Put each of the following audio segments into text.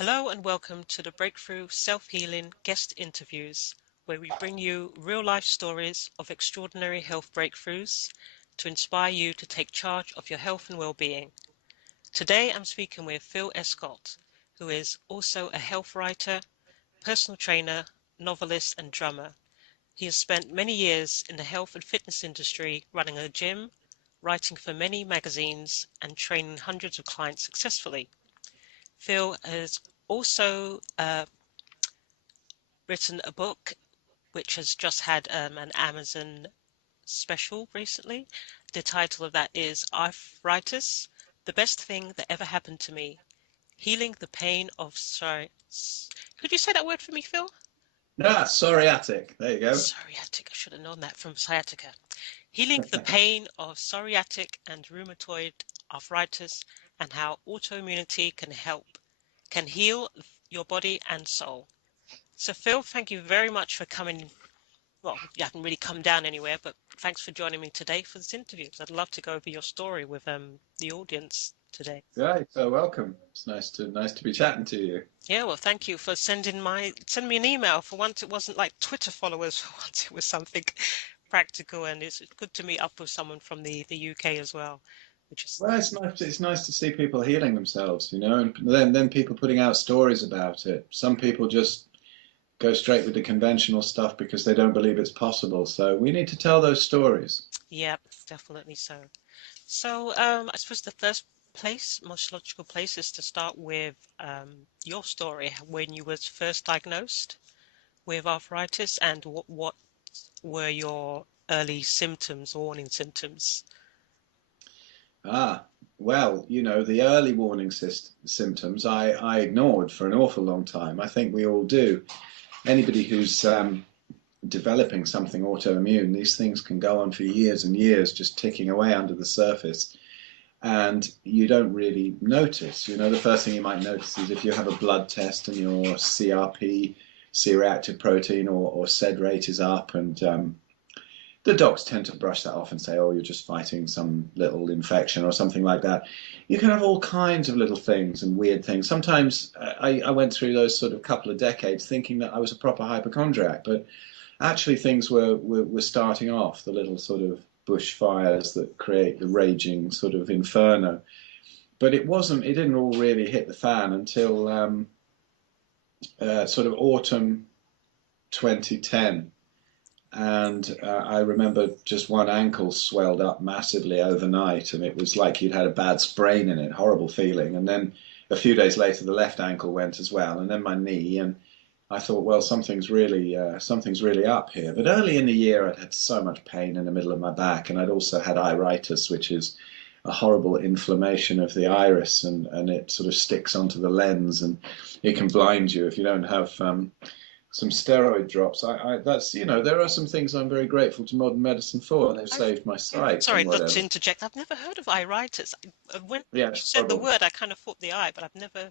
Hello and welcome to the Breakthrough Self-Healing Guest Interviews, where we bring you real-life stories of extraordinary health breakthroughs to inspire you to take charge of your health and well-being. Today I'm speaking with Phil Escott, who is also a health writer, personal trainer, novelist and drummer. He has spent many years in the health and fitness industry running a gym, writing for many magazines and training hundreds of clients successfully. Phil has also written a book which has just had an Amazon special recently. The title of that is Arthritis, the Best Thing That Ever Happened to Me, Healing the Pain of Could you say that word for me, Phil? Ah, psoriatic. There you go. Psoriatic. I should have known that from sciatica. Healing the pain of psoriatic and rheumatoid arthritis and how autoimmunity can heal your body and soul. So Phil, thank you very much for coming. Well, you haven't really come down anywhere, but thanks for joining me today for this interview. I'd love to go over your story with the audience today. Yeah, you're so welcome. It's nice to be chatting to you. Yeah, well, thank you for sending me an email. For once, it wasn't like Twitter followers. For once, it was something practical, and it's good to meet up with someone from the UK as well, which is Well, it's nice. It's nice to see people healing themselves, and then people putting out stories about it. Some people just go straight with the conventional stuff because they don't believe it's possible. So we need to tell those stories. yeah, definitely so. So, I suppose the most logical place is to start with your story when you was first diagnosed with arthritis and what were your early symptoms, warning symptoms? Ah, well, the early warning symptoms I ignored for an awful long time. I think we all do. Anybody who's developing something autoimmune, these things can go on for years and years, just ticking away under the surface. And you don't really notice. The first thing you might notice is if you have a blood test and your CRP, C-reactive protein, or SED rate is up, and the docs tend to brush that off and say, oh, you're just fighting some little infection or something like that. You can have all kinds of little things and weird things. Sometimes I went through those sort of couple of decades thinking that I was a proper hypochondriac, but actually things were starting off, the little sort of bushfires that create the raging sort of inferno. But it didn't all really hit the fan until sort of autumn 2010. And I remember just one ankle swelled up massively overnight, and it was like you'd had a bad sprain in it, horrible feeling. And then a few days later, the left ankle went as well, and then my knee. And I thought, well, something's really up here. But early in the year, I'd had so much pain in the middle of my back, and I'd also had iritis, which is a horrible inflammation of the iris, and it sort of sticks onto the lens, and it can blind you if you don't have some steroid drops. There are some things I'm very grateful to modern medicine for. They've I've, saved my sight Sorry, and not to whatever. interject. I've never heard of iritis. When Yeah, you it's said the horrible. word, I kind of thought the eye, but I've never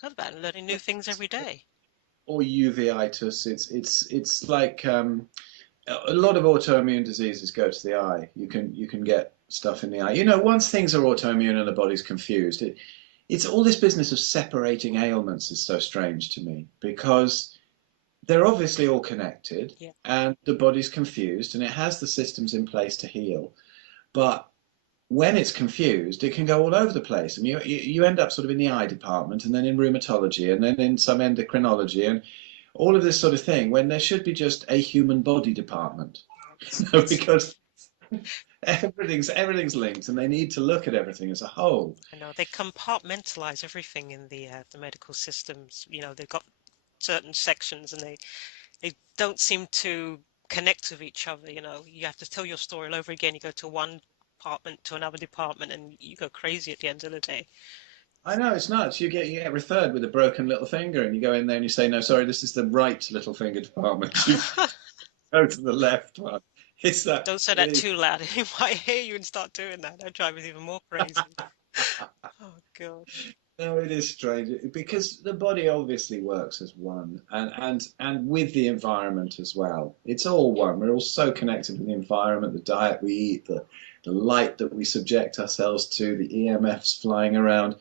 heard about it. Learning new things every day. Or uveitis. It's like a lot of autoimmune diseases go to the eye. You can get stuff in the eye. Once things are autoimmune and the body's confused, it's all this business of separating ailments is so strange to me because they're obviously all connected Yeah. and the body's confused and it has the systems in place to heal. But when it's confused, it can go all over the place. And you end up sort of in the eye department and then in rheumatology and then in some endocrinology and all of this sort of thing when there should be just a human body department. Because everything's linked and they need to look at everything as a whole. I know they compartmentalize everything in the medical systems. They've got certain sections, and they don't seem to connect with each other. You have to tell your story all over again. You go to one department to another department, and you go crazy at the end of the day. I know it's nuts. You get referred with a broken little finger, and you go in there and you say, "No, sorry, this is the right little finger department. You go to the left one." It's that Don't say it that is. too loud. He might hear you and start doing that. That drives me even more crazy. Oh gosh. No, it is strange because the body obviously works as one, and with the environment as well. It's all one. We're all so connected with the environment, the diet we eat, the light that we subject ourselves to, the EMFs flying around.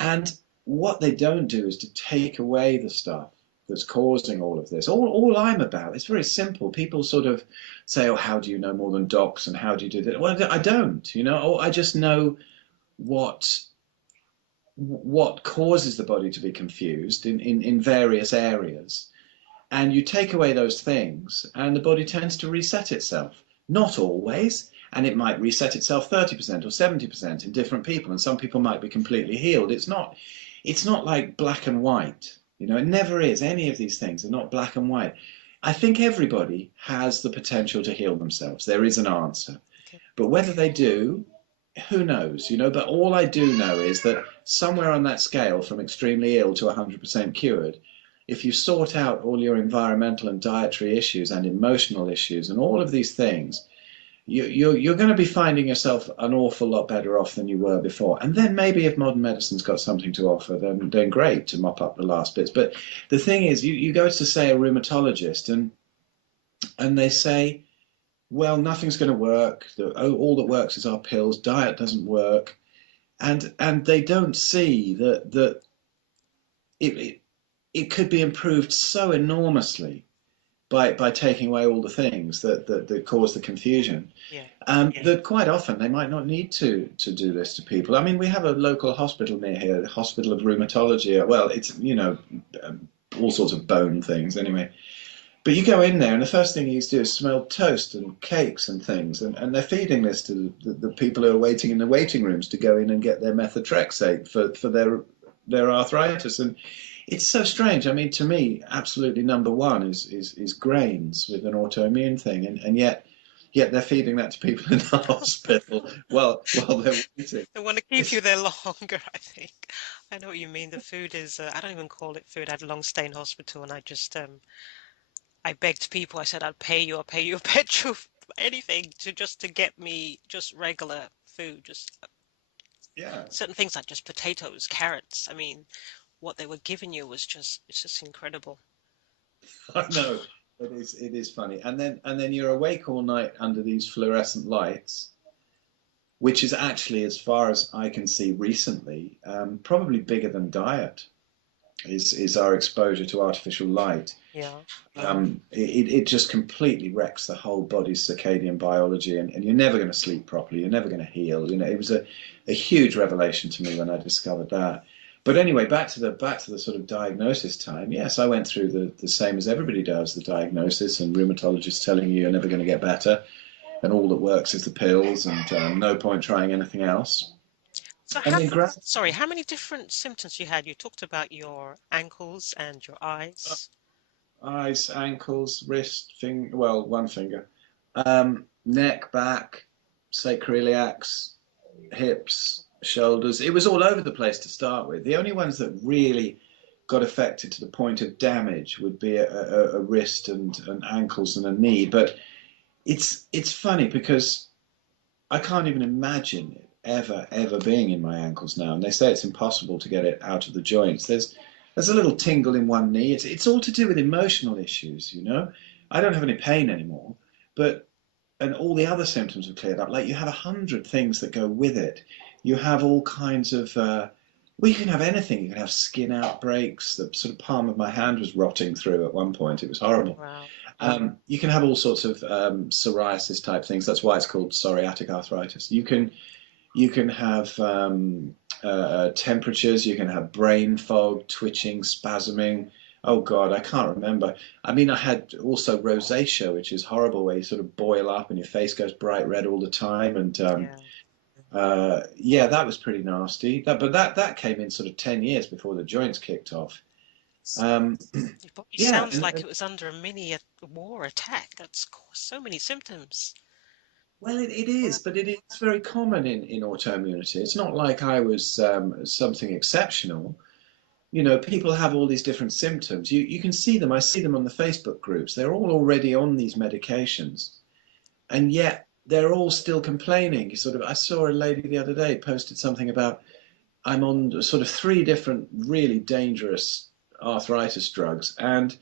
And what they don't do is to take away the stuff that's causing all of this. All I'm about, it's very simple. People sort of say, oh, how do you know more than docs and how do you do that? Well, I don't, you know, or I just know what what causes the body to be confused in various areas. And you take away those things, and the body tends to reset itself. Not always, and it might reset itself 30% or 70% in different people, and some people might be completely healed. It's not like black and white. You know, it never is. Any of these things are not black and white. I think everybody has the potential to heal themselves. There is an answer. Okay. But whether they do, who knows, you know, but all I do know is that somewhere on that scale from extremely ill to 100% cured, if you sort out all your environmental and dietary issues and emotional issues and all of these things, you're going to be finding yourself an awful lot better off than you were before. And then maybe if modern medicine's got something to offer, then great to mop up the last bits. But the thing is, you go to, say, a rheumatologist and they say, well, nothing's going to work. All that works is our pills. Diet doesn't work, and they don't see that it it could be improved so enormously by taking away all the things that cause the confusion. Yeah. That quite often they might not need to do this to people. I mean, we have a local hospital near here, the Hospital of Rheumatology. Well, it's, you know, all sorts of bone things anyway. But you go in there, and the first thing you do is smell toast and cakes and things, and they're feeding this to the people who are waiting in the waiting rooms to go in and get their methotrexate for their arthritis. And it's so strange. I mean, to me, absolutely number one is grains with an autoimmune thing, and yet they're feeding that to people in the hospital while they're waiting. They want to keep you there longer, I think. I know what you mean. The food is, I don't even call it food. I had a long stay in hospital and I just, I begged people. I said, I'll pay you a petrol, anything to get me just regular food, just Yeah, certain things like just potatoes, carrots. I mean, what they were giving you was just, it's just incredible. I know. It is funny. And then you're awake all night under these fluorescent lights, which is actually, as far as I can see recently, probably bigger than diet. Is our exposure to artificial light. Yeah. It just completely wrecks the whole body's circadian biology, and you're never going to sleep properly. You're never going to heal. You know, it was a huge revelation to me when I discovered that. But anyway, back to the sort of diagnosis time. Yes, I went through the same as everybody does, the diagnosis, and rheumatologists telling you you're never going to get better, and all that works is the pills, and no point trying anything else. So And how, then sorry, how many different symptoms you had? You talked about your ankles and your eyes. eyes, ankles, wrist, finger, well, one finger, neck, back, sacroiliacs, hips, shoulders. It was all over the place to start with. The only ones that really got affected to the point of damage would be a wrist and ankles and a knee. But it's funny because I can't even imagine it ever being in my ankles now. And they say it's impossible to get it out of the joints. There's a little tingle in one knee. It's all to do with emotional issues, you know. I don't have any pain anymore, but and all the other symptoms have cleared up. Like you have 100 things that go with it. You have all kinds of well, you can have anything. You can have skin outbreaks. The sort of palm of my hand was rotting through at one point. It was horrible. Wow. You can have all sorts of psoriasis type things. That's why it's called psoriatic arthritis. You can have temperatures. You can have brain fog, twitching, spasming. Oh God, I can't remember. I mean, I had also rosacea, which is horrible, where you sort of boil up and your face goes bright red all the time. And Yeah. yeah, that was pretty nasty. But that came in sort of 10 years before the joints kicked off. Um, Your body yeah, sounds like it was under a mini war attack. That's caused so many symptoms. well, it is, but it is very common in autoimmunity. It's not like I was something exceptional. You know, people have all these different symptoms. You can see them. I see them on the Facebook groups. They're all already on these medications, and yet they're all still complaining. Sort of, I saw a lady the other day posted something about I'm on sort of three different really dangerous arthritis drugs, and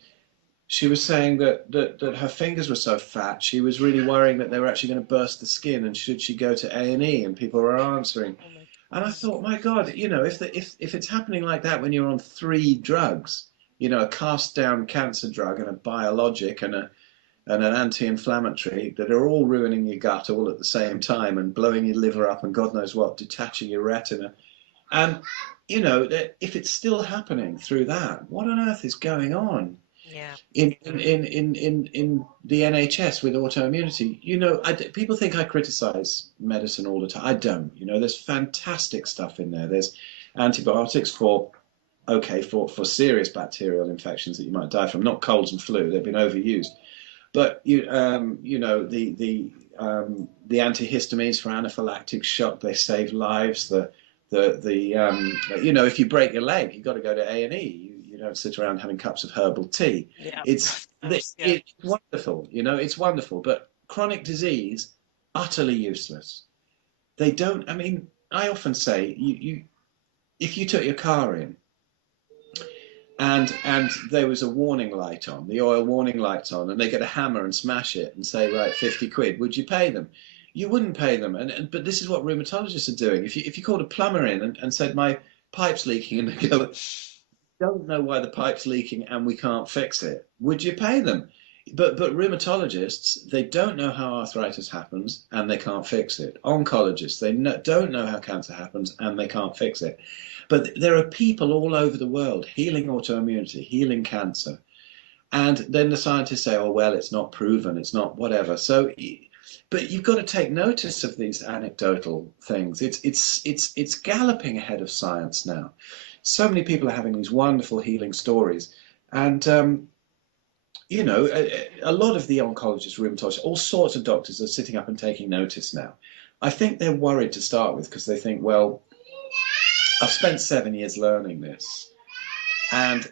she was saying that her fingers were so fat, she was really worrying that they were actually going to burst the skin, and should she go to A&E? And people were answering. Oh my. And I thought, my God, if it's happening like that when you're on three drugs, a cast down cancer drug and a biologic and an anti-inflammatory that are all ruining your gut all at the same time and blowing your liver up and God knows what, detaching your retina. And if it's still happening through that, what on earth is going on Yeah. in the NHS with autoimmunity? People think I criticize medicine all the time. I don't. There's fantastic stuff in there. There's antibiotics for serious bacterial infections that you might die from, not colds and flu. They've been overused. But the antihistamines for anaphylactic shock, they save lives. If you break your leg, you've got to go to A&E. You don't sit around having cups of herbal tea. Yeah. It's Yeah. it's wonderful. It's wonderful. But chronic disease, utterly useless. They don't. I mean, I often say if you took your car in and there was a warning light on, the oil warning light's on, and they get a hammer and smash it and say, right, 50 quid, would you pay them? You wouldn't pay them. But this is what rheumatologists are doing. If you called a plumber in and said, my pipe's leaking, and they go, don't know why the pipe's leaking and we can't fix it, would you pay them? But rheumatologists, they don't know how arthritis happens and they can't fix it. Oncologists, they don't know how cancer happens and they can't fix it. But there are people all over the world healing autoimmunity, healing cancer. And then the scientists say, oh, well, it's not proven, it's not whatever. So, but you've got to take notice of these anecdotal things. It's galloping ahead of science now. So many people are having these wonderful healing stories. And, a lot of the oncologists, rheumatologists, all sorts of doctors are sitting up and taking notice now. I think they're worried to start with because they think, well, I've spent 7 years learning this, and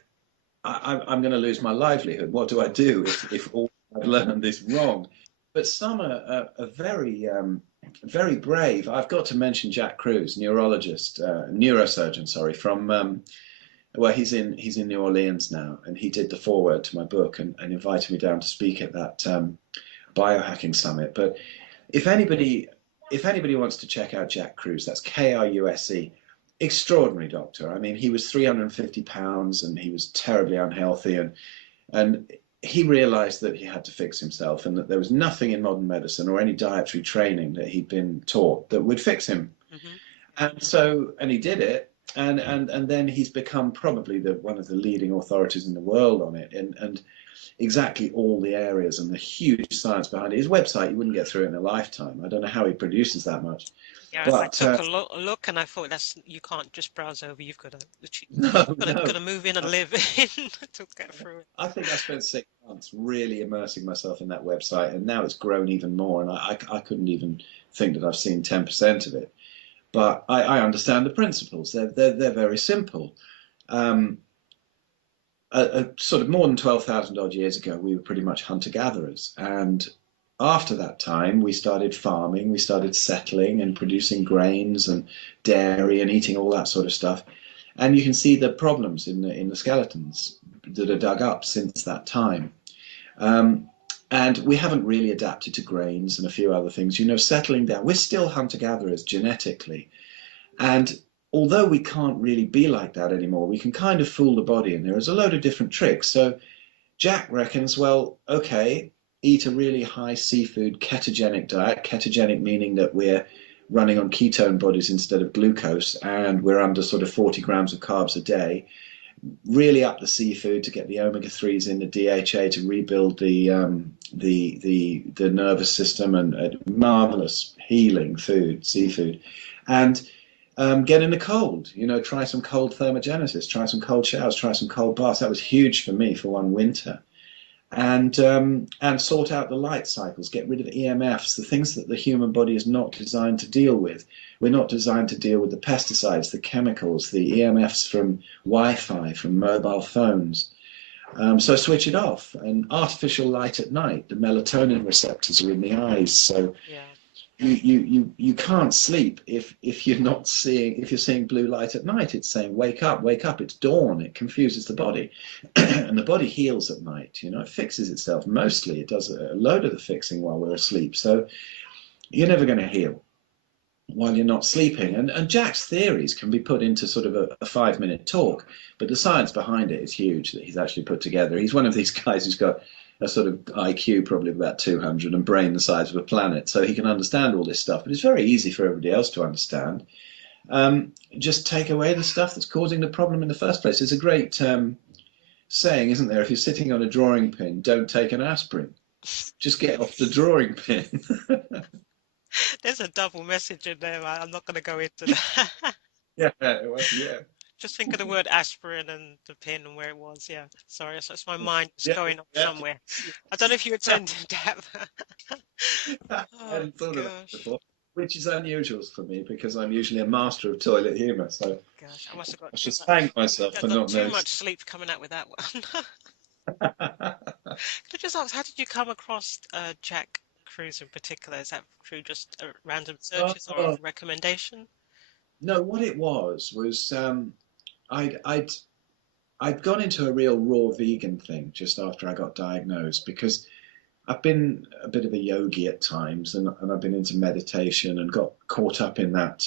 I'm going to lose my livelihood. What do I do if all I've learned is wrong? But some are very, very brave. I've got to mention Jack Cruz, neurosurgeon, sorry, from he's in New Orleans now, and he did the foreword to my book and invited me down to speak at that biohacking summit. But if anybody wants to check out Jack Cruz, that's Kruse. Extraordinary doctor. I mean, he was 350 pounds and he was terribly unhealthy, and he realized that he had to fix himself and that there was nothing in modern medicine or any dietary training that he'd been taught that would fix him. Mm-hmm. And he did it, and then he's become probably one of the leading authorities in the world on it, and exactly all the areas and the huge science behind it. His website, you wouldn't get through it in a lifetime. I don't know how he produces that much. Yeah, I But took a look and I thought you can't just browse over. You've got to no. move in and live in to get through it. I think I spent 6 months really immersing myself in that website, and now it's grown even more. And I couldn't even think that I've seen 10% of it. But I understand the principles. They're very simple. Sort of more than 12,000 odd years ago, we were pretty much hunter-gatherers, and after that time, we started farming, we started settling and producing grains and dairy and eating all that sort of stuff. And you can see the problems in the skeletons that are dug up since that time. And we haven't really adapted to grains and a few other things. Settling down, we're still hunter-gatherers genetically. And although we can't really be like that anymore, we can kind of fool the body, and there is a load of different tricks. So Jack reckons, well, okay, eat a really high seafood ketogenic diet, ketogenic meaning that we're running on ketone bodies instead of glucose, and we're under sort of 40 grams of carbs a day. Really up the seafood to get the omega-3s in, the DHA to rebuild the nervous system, and marvelous healing food, seafood. And get in the cold, try some cold thermogenesis, try some cold showers, try some cold baths. That was huge for me for one winter. And sort out the light cycles, get rid of EMFs, the things that the human body is not designed to deal with. We're not designed to deal with the pesticides, the chemicals, the EMFs from Wi-Fi, from mobile phones. So switch it off. And artificial light at night, the melatonin receptors are in the eyes, so Yeah. you can't sleep if you're seeing blue light at night. It's saying wake up, it's dawn. It confuses the body. And the body heals at night. It fixes itself mostly. It does a load of the fixing while we're asleep, so you're never going to heal. while you're not sleeping. And Jack's theories can be put into sort of a 5 minute talk, but the science behind it is huge that he's actually put together. He's one of these guys who's got a sort of IQ probably about 200 and brain the size of a planet, so he can understand all this stuff. But it's very easy for everybody else to understand. Just take away the stuff that's causing the problem in the first place. It's a great saying, isn't there? If you're sitting on a drawing pin, don't take an aspirin. Just get off the drawing pin. There's a double message in there. I'm not going to go into that. Yeah, well, yeah, Just think of the word aspirin and the pin and where it was. Yeah, sorry, it's my mind just yeah, going off yeah. somewhere. I don't know if you attended that. I Oh hadn't thought of that gosh, before, which is unusual for me because I'm usually a master of toilet humour. So gosh, I must have got I too should much. thank myself for Got not too noticing. much sleep coming out with that one. Can I just ask, how did you come across Jack Cruz in particular? Is that through just random searches or a Oh, recommendation? no, what it was I'd, I'd I'd gone into a real raw vegan thing just after I got diagnosed because I've been a bit of a yogi at times, and I've been into meditation and got caught up in that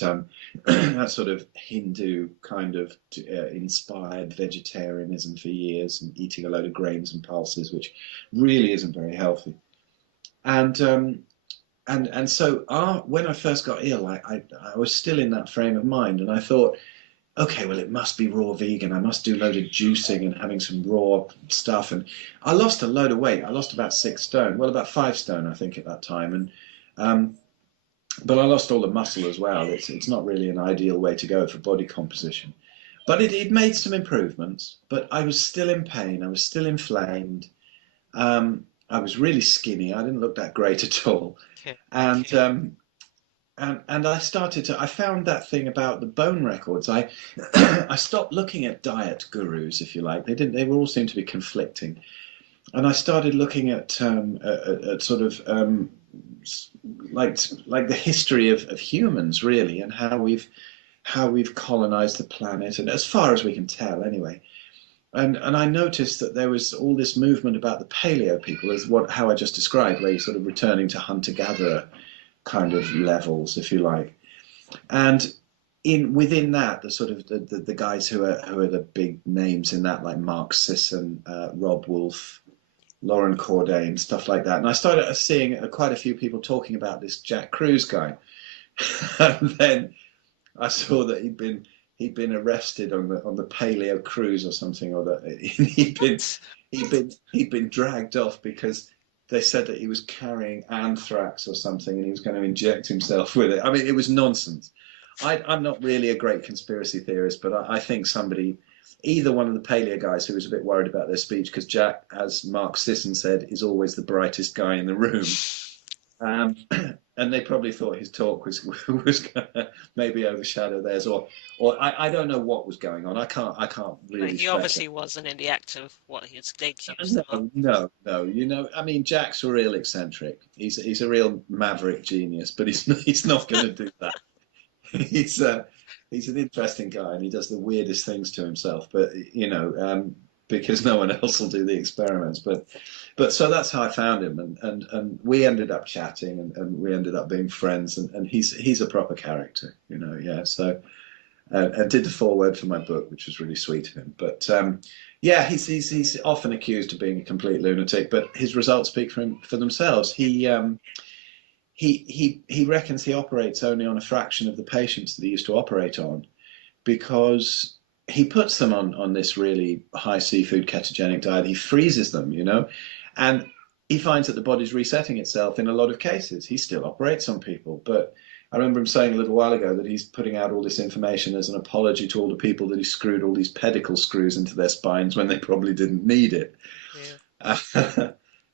that sort of Hindu kind of inspired vegetarianism for years, and eating a load of grains and pulses, which really isn't very healthy. And so when I first got ill, I was still in that frame of mind, and I thought, okay, well, it must be raw vegan. I must do a load of juicing and having some raw stuff. And I lost a load of weight. I lost about 6 stone, well, about 5 stone, I think, at that time. And but I lost all the muscle as well. It's not really an ideal way to go for body composition. But it made some improvements. But I was still in pain. I was still inflamed. I was really skinny. I didn't look that great at all. Okay. And and I found that thing about the bone records. I stopped looking at diet gurus, if you like. They were all seemed to be conflicting, and I started looking at sort of like the history of humans really, and how we've colonized the planet, and as far as we can tell anyway. And I noticed that there was all this movement about the paleo people, as how I just described, where you're sort of returning to hunter-gatherer kind of levels, if you like. And within that, the sort of the guys who are the big names in that, like Mark Sisson, Rob Wolf, Lauren Corday, and stuff like that. And I started seeing quite a few people talking about this Jack Cruz guy. And then I saw that he'd been arrested on the paleo cruise or something, or that What? he'd been dragged off because they said that he was carrying anthrax or something and he was going to inject himself with it. I mean, it was nonsense. I'm not really a great conspiracy theorist, but I think either one of the paleo guys who was a bit worried about their speech, because Jack, as Mark Sisson said, is always the brightest guy in the room. Um, and they probably thought his talk was going to maybe overshadow theirs, or I don't know what was going on. I can't But really he speculate. obviously wasn't in the act of what he they accused him of. No, no, no. I mean, Jack's a real eccentric. He's a real maverick genius, but he's not going to do that. He's he's an interesting guy, and he does the weirdest things to himself. But because no one else will do the experiments. But so that's how I found him, and we ended up chatting, and we ended up being friends, and he's a proper character, Yeah. So and did the foreword for my book, which was really sweet of him. But yeah, he's often accused of being a complete lunatic, but his results speak for themselves. He reckons he operates only on a fraction of the patients that he used to operate on because he puts them on this really high seafood ketogenic diet. He freezes them, and he finds that the body's resetting itself in a lot of cases. He still operates on people, but I remember him saying a little while ago that he's putting out all this information as an apology to all the people that he screwed all these pedicle screws into their spines when they probably didn't need it. Yeah.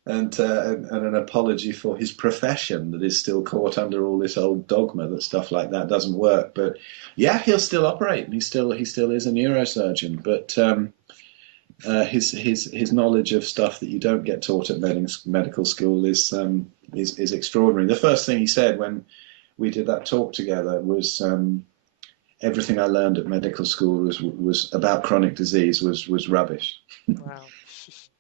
And an apology for his profession that is still caught under all this old dogma that stuff like that doesn't work. But yeah, he'll still operate, and he still is a neurosurgeon. But his knowledge of stuff that you don't get taught at medical school is extraordinary. The first thing he said when we did that talk together was everything I learned at medical school was about chronic disease was rubbish. Wow.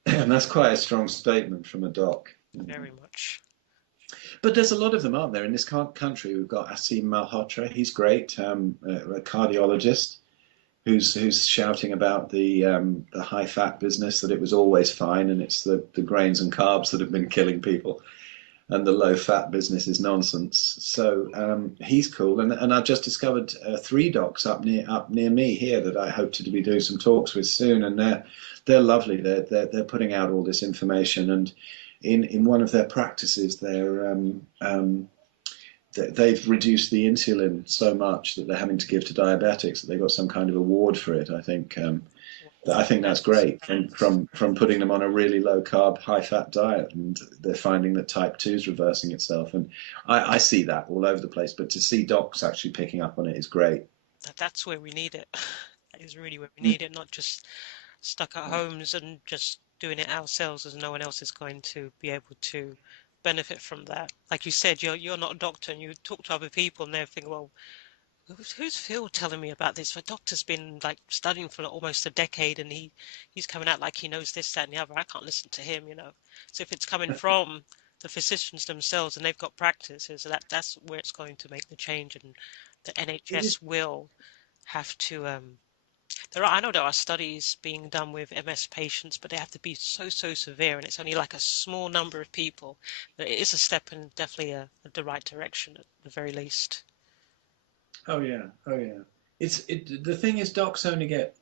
And that's quite a strong statement from a doc. Very much. But there's a lot of them, aren't there? In this country, we've got Asim Malhotra. He's great, a cardiologist who's shouting about the high fat business, that it was always fine, and it's the grains and carbs that have been killing people, and the low fat business is nonsense. So he's cool, and I've just discovered three docs up near me here that I hope to be doing some talks with soon, and they're lovely. They're putting out all this information, and in one of their practices, they've reduced the insulin so much that they're having to give to diabetics that they got some kind of award for it. I think that's great from putting them on a really low carb, high fat diet, and they're finding that type 2 is reversing itself. And I see that all over the place, but to see docs actually picking up on it is great. That's where we need it. That is really where we need it, not just stuck at homes and just doing it ourselves, as no one else is going to be able to benefit from that. Like you said, you're not a doctor, and you talk to other people and they think, well, who's Phil telling me about this? The doctor's been like studying for almost a decade, and he's coming out like he knows this, that, and the other. I can't listen to him, you know. So if it's coming from the physicians themselves and they've got practices, that's where it's going to make the change, and the NHS will have to I know there are studies being done with MS patients, but they have to be so severe, and it's only like a small number of people. But it is a step in definitely the right direction at the very least. Oh yeah, oh yeah. The thing is, docs only get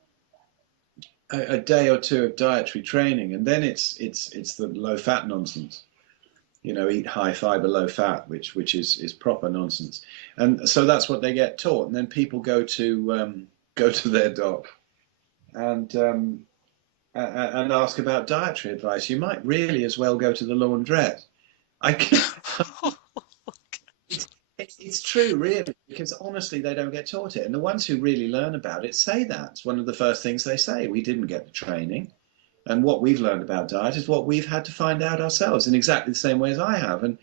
a day or two of dietary training, and then it's the low fat nonsense. You know, eat high fiber, low fat, which is proper nonsense. And so that's what they get taught, and then people go to their doc and ask about dietary advice. You might really as well go to the laundrette. I can, it's true, really, because honestly, they don't get taught it. And the ones who really learn about it say that. It's one of the first things they say. We didn't get the training. And what we've learned about diet is what we've had to find out ourselves in exactly the same way as I have. And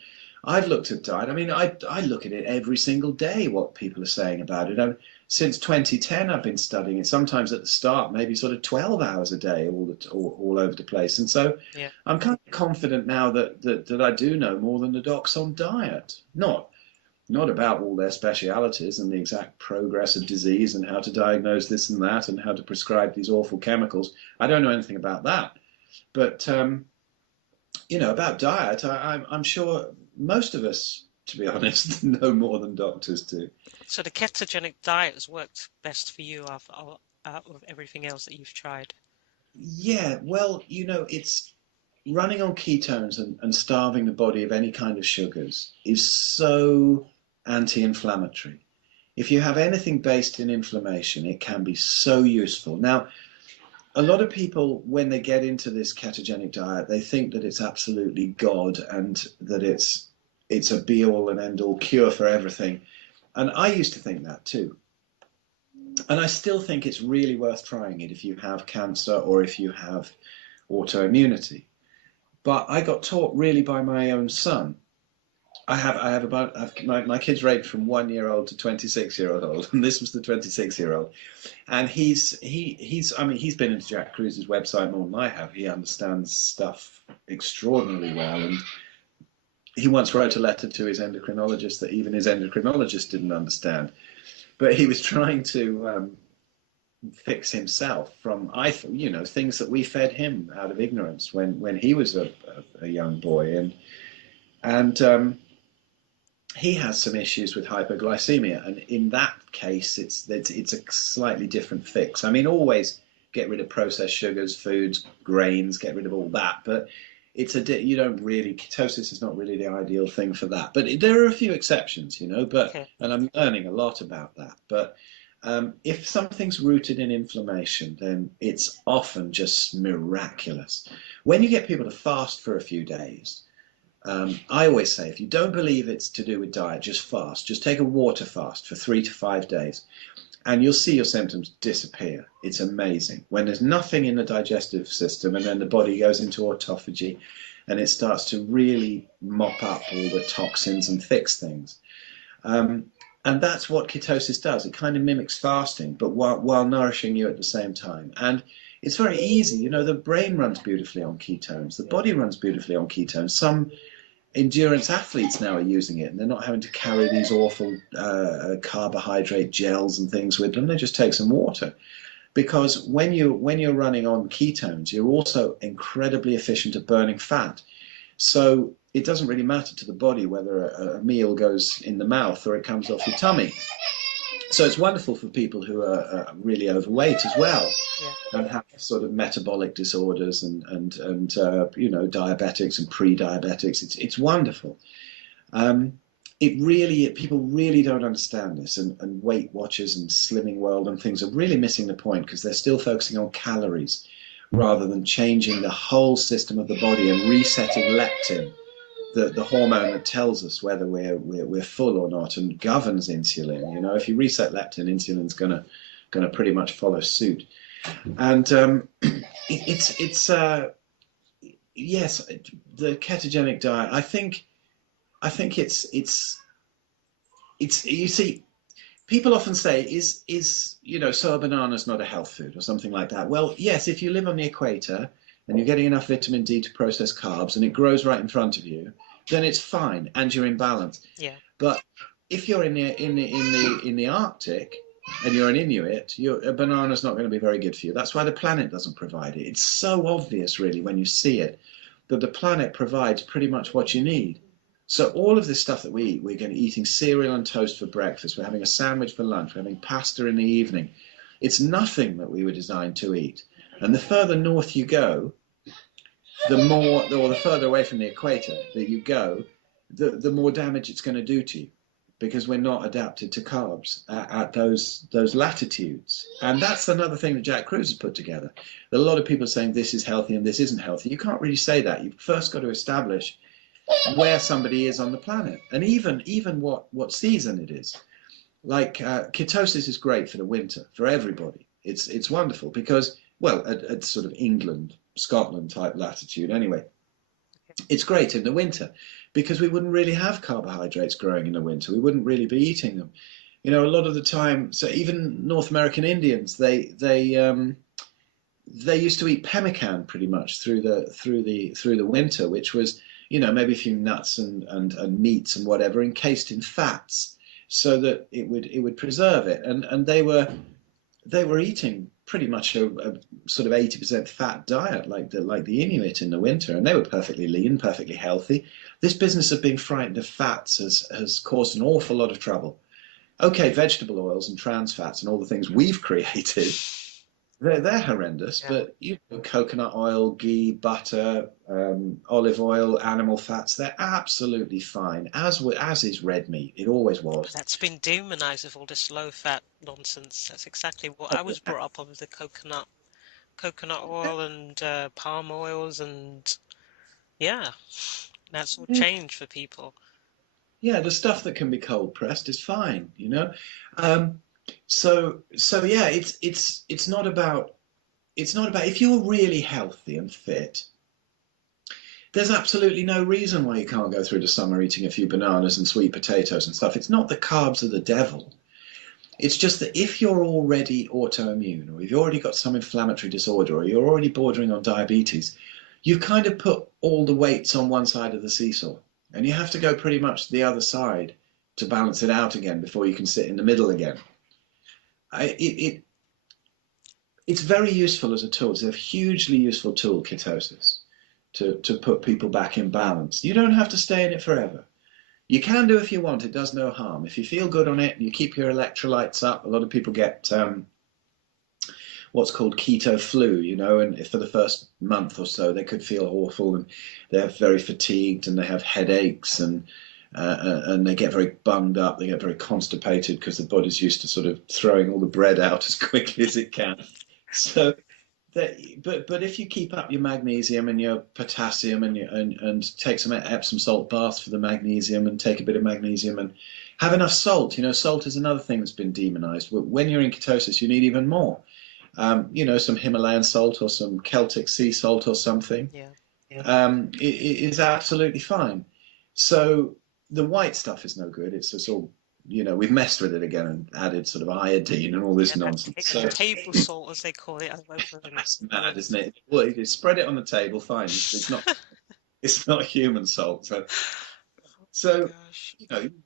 I've looked at diet. I mean, I look at it every single day, what people are saying about it. Since 2010, I've been studying it, sometimes at the start, maybe sort of 12 hours a day, all over the place. And so Yeah. I'm kind of confident now that I do know more than the docs on diet. Not about all their specialities and the exact progress of disease and how to diagnose this and that and how to prescribe these awful chemicals. I don't know anything about that. But, about diet, I'm sure most of us, to be honest, know more than doctors do. So the ketogenic diet has worked best for you out of everything else that you've tried. Yeah, well, it's running on ketones and starving the body of any kind of sugars is so anti-inflammatory. If you have anything based in inflammation, it can be so useful. Now, a lot of people, when they get into this ketogenic diet, they think that it's absolutely God and that it's a be-all and end-all cure for everything. And I used to think that too. And I still think it's really worth trying it if you have cancer or if you have autoimmunity. But I got taught really by my own son. My kids range from 1 year old to 26-year-old, and this was the 26-year-old, and he's been into Jack Cruse's website more than I have. He understands stuff extraordinarily well, and he once wrote a letter to his endocrinologist that even his endocrinologist didn't understand. But he was trying to fix himself from things that we fed him out of ignorance when he was a young boy, and he has some issues with hypoglycemia, and in that case, it's a slightly different fix. I mean, always get rid of processed sugars, foods, grains, get rid of all that. But ketosis is not really the ideal thing for that. But there are a few exceptions, But Okay. and I'm learning a lot about that. But if something's rooted in inflammation, then it's often just miraculous. When you get people to fast for a few days. I always say, if you don't believe it's to do with diet, just fast. Just take a water fast for 3 to 5 days, and you'll see your symptoms disappear. It's amazing. When there's nothing in the digestive system, and then the body goes into autophagy, and it starts to really mop up all the toxins and fix things. And that's what ketosis does. It kind of mimics fasting, but while nourishing you at the same time. And it's very easy. The brain runs beautifully on ketones. The body runs beautifully on ketones. Some endurance athletes now are using it, and they're not having to carry these awful carbohydrate gels and things with them. They just take some water. Because when you're running on ketones, you're also incredibly efficient at burning fat. So it doesn't really matter to the body whether a meal goes in the mouth or it comes off your tummy. So it's wonderful for people who are really overweight as well, Yeah. and have sort of metabolic disorders and diabetics and pre-diabetics. It's wonderful. Um, people really don't understand this, and Weight Watchers and Slimming World and things are really missing the point because they're still focusing on calories rather than changing the whole system of the body and resetting leptin, the hormone that tells us whether we're full or not and governs insulin. You know, if you reset leptin, insulin's gonna pretty much follow suit. And it's yes, the ketogenic diet. I think it's you see, people often say, so a banana's not a health food or something like that. Well, yes, if you live on the equator and you're getting enough vitamin D to process carbs and it grows right in front of you, then it's fine and you're in balance. Yeah. But if you're in the Arctic and you're an Inuit, a banana's not going to be very good for you. That's why the planet doesn't provide it. It's so obvious, really, when you see it, that the planet provides pretty much what you need. So all of this stuff that we eat, we're going to be eating cereal and toast for breakfast. We're having a sandwich for lunch. We're having pasta in the evening. It's nothing that we were designed to eat. And the further north you go, the further away from the equator that you go, the more damage it's going to do to you, because we're not adapted to carbs at those latitudes. And that's another thing that Jack Kruse has put together. A lot of people are saying this is healthy and this isn't healthy. You can't really say that. You've first got to establish where somebody is on the planet, and even what season it is. Like ketosis is great for the winter for everybody. It's wonderful because, well, at sort of England, Scotland type latitude anyway, it's great in the winter because we wouldn't really have carbohydrates growing in the winter. We wouldn't really be eating them. You know, a lot of the time. So even North American Indians, they used to eat pemmican pretty much through the winter, which was, you know, maybe a few nuts and meats and whatever encased in fats, so that it would preserve it. And they were eating pretty much a sort of 80% fat diet, like the Inuit in the winter, and they were perfectly lean, perfectly healthy. This business of being frightened of fats has caused an awful lot of trouble. Okay, vegetable oils and trans fats and all the things we've created, they're horrendous, yeah. But coconut oil, ghee, butter, olive oil, animal fats, they're absolutely fine, as is red meat. It always was. That's been demonized with all this low-fat nonsense. That's exactly what I was brought up on, with the coconut oil and palm oils, and yeah, that's all changed for people. Yeah, the stuff that can be cold pressed is fine, you know. So yeah, it's not about if you're really healthy and fit, there's absolutely no reason why you can't go through the summer eating a few bananas and sweet potatoes and stuff. It's not the carbs are the devil. It's just that if you're already autoimmune, or if you've already got some inflammatory disorder, or you're already bordering on diabetes, you've kind of put all the weights on one side of the seesaw, and you have to go pretty much the other side to balance it out again before you can sit in the middle again. It's very useful as a tool. It's a hugely useful tool, ketosis, to put people back in balance. You don't have to stay in it forever. You can do if you want. It does no harm. If you feel good on it and you keep your electrolytes up, a lot of people get what's called keto flu, you know, and for the first month or so they could feel awful, and they're very fatigued and they have headaches, and they get very bunged up, they get very constipated because the body's used to sort of throwing all the bread out as quickly as it can. So, but if you keep up your magnesium and your potassium and take some Epsom salt baths for the magnesium, and take a bit of magnesium and have enough salt. You know, salt is another thing that's been demonized. When you're in ketosis, you need even more. You know, some Himalayan salt or some Celtic sea salt or something. Yeah. It is absolutely fine. So the white stuff is no good. It's all, you know, we've messed with it again and added sort of iodine and all this nonsense. So, table salt, as they call it. That's mad, isn't it? Well, you spread it on the table, fine. It's not human salt. So, So, Gosh.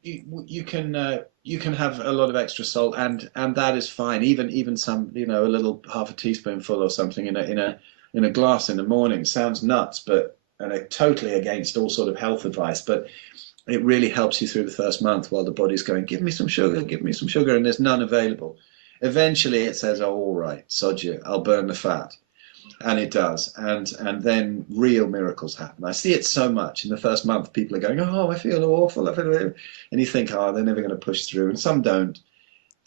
you can have a lot of extra salt, and that is fine. Even some, a little half a teaspoonful or something in a glass in the morning sounds nuts, but and totally against all sort of health advice. But it really helps you through the first month while the body's going, give me some sugar, and there's none available. Eventually, it says, oh, all right, sod you, I'll burn the fat. And it does, and then real miracles happen. I see it so much in the first month. People are going, "Oh, I feel awful," and you think, "Oh, they're never going to push through," and some don't.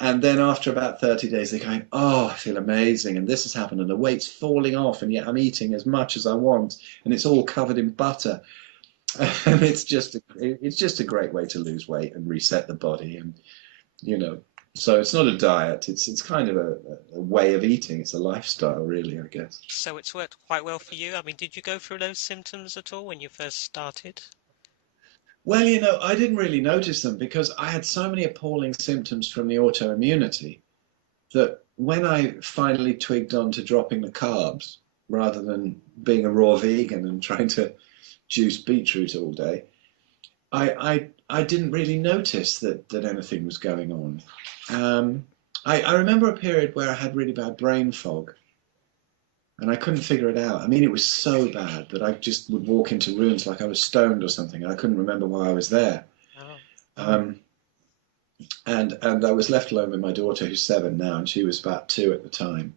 And then after about 30 days, they're going, "Oh, I feel amazing," and this has happened, and the weight's falling off, and yet I'm eating as much as I want, and it's all covered in butter, and it's just a great way to lose weight and reset the body, and you know. So it's not a diet. It's kind of a way of eating. It's a lifestyle, really, I guess. So it's worked quite well for you. I mean, did you go through those symptoms at all when you first started? Well, I didn't really notice them because I had so many appalling symptoms from the autoimmunity that when I finally twigged on to dropping the carbs rather than being a raw vegan and trying to juice beetroot all day, I didn't really notice that anything was going on. I remember a period where I had really bad brain fog and I couldn't figure it out. I mean, it was so bad that I just would walk into rooms like I was stoned or something, and I couldn't remember why I was there. Oh, Um, and I was left alone with my daughter, who's 7 now, and she was about 2 at the time.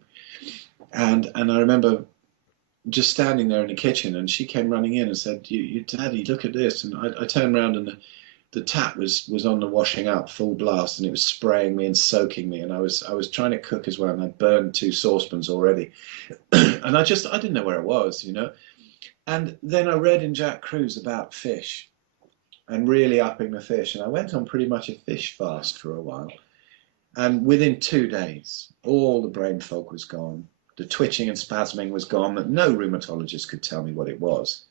And I remember just standing there in the kitchen, and she came running in and said, Daddy, look at this." And I turned around, and the tap was on the washing up full blast, and it was spraying me and soaking me, and I was trying to cook as well, and I'd burned 2 saucepans already, and I didn't know where I was. And then I read in Jack Kruse about fish and really upping the fish, and I went on pretty much a fish fast for a while, and within 2 days all the brain fog was gone, the twitching and spasming was gone, that no rheumatologist could tell me what it was,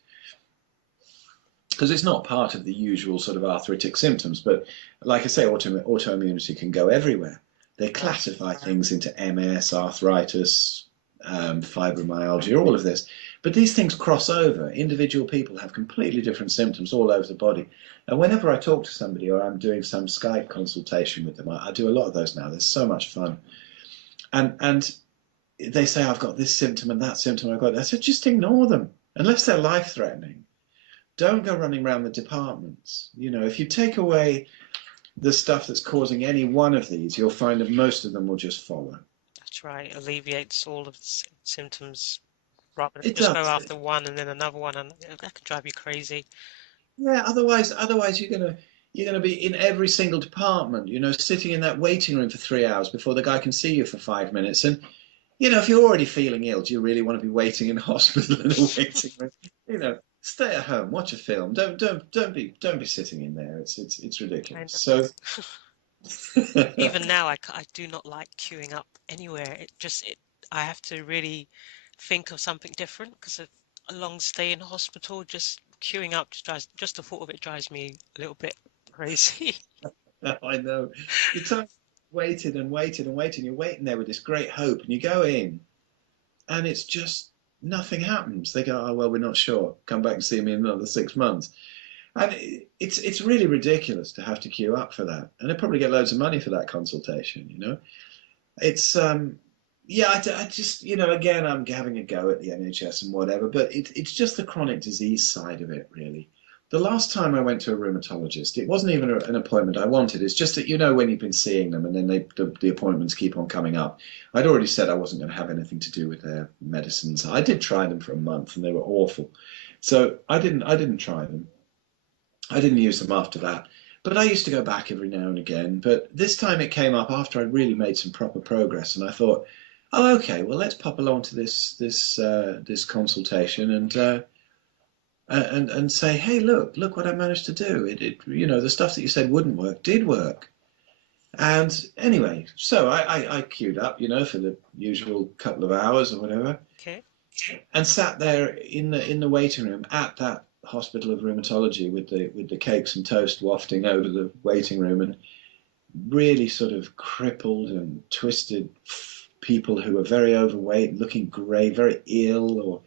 because it's not part of the usual sort of arthritic symptoms. But like I say, autoimmunity can go everywhere. They classify things into MS, arthritis, fibromyalgia, all of this. But these things cross over. Individual people have completely different symptoms all over the body. And whenever I talk to somebody or I'm doing some Skype consultation with them, I do a lot of those now. There's so much fun. And they say, I've got this symptom and that symptom. I've got that. I said, just ignore them. Unless they're life-threatening, don't go running around the departments. If you take away the stuff that's causing any one of these, you'll find that most of them will just follow. that's right. Alleviates all of the symptoms rather than It just go does. after one and then another one, and that can drive you crazy. Yeah. Otherwise, you're gonna be in every single department. Sitting in that waiting room for 3 hours before the guy can see you for 5 minutes. And if you're already feeling ill, do you really want to be waiting in a hospital in a waiting room? Stay at home, watch a film. Don't be sitting in there. It's I ridiculous. know. So Even now, I do not like queuing up anywhere. I have to really think of something different because of a long stay in hospital. Just queuing up just the thought of it drives me a little bit crazy. I know. You time waited and waited and waited. You're waiting there with this great hope, and you go in, and it's just nothing happens. They go, "Oh well, we're not sure. Come back and see me in another 6 months." And it's really ridiculous to have to queue up for that, and they probably get loads of money for that consultation. It's yeah, I just again, I'm having a go at the NHS and whatever, but it's just the chronic disease side of it, really. The last time I went to a rheumatologist, it wasn't even an appointment I wanted. It's just that when you've been seeing them and then the appointments keep on coming up. I'd already said I wasn't going to have anything to do with their medicines. I did try them for a month and they were awful, so I didn't try them. I didn't use them after that. But I used to go back every now and again. But this time it came up after I really made some proper progress, and I thought, oh, okay, well, let's pop along to this consultation and say, hey, look what I managed to do. The stuff that you said wouldn't work did work. And anyway, so I queued up, for the usual couple of hours or whatever, Okay. and sat there in the waiting room at that hospital of rheumatology with the cakes and toast wafting over the waiting room, and really sort of crippled and twisted people who were very overweight, looking grey, very ill, or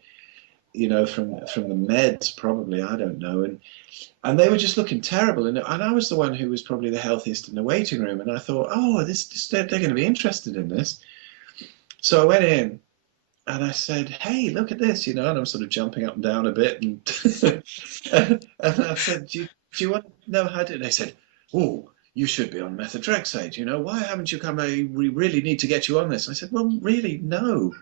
from the meds, probably, I don't know. And they were just looking terrible. And I was the one who was probably the healthiest in the waiting room. And I thought, oh, they're going to be interested in this. So I went in and I said, hey, look at this, and I'm sort of jumping up and down a bit. And I said, do you want to know how to do it? They said, oh, you should be on methotrexate. Why haven't you come? We really need to get you on this. I said, well, really, no.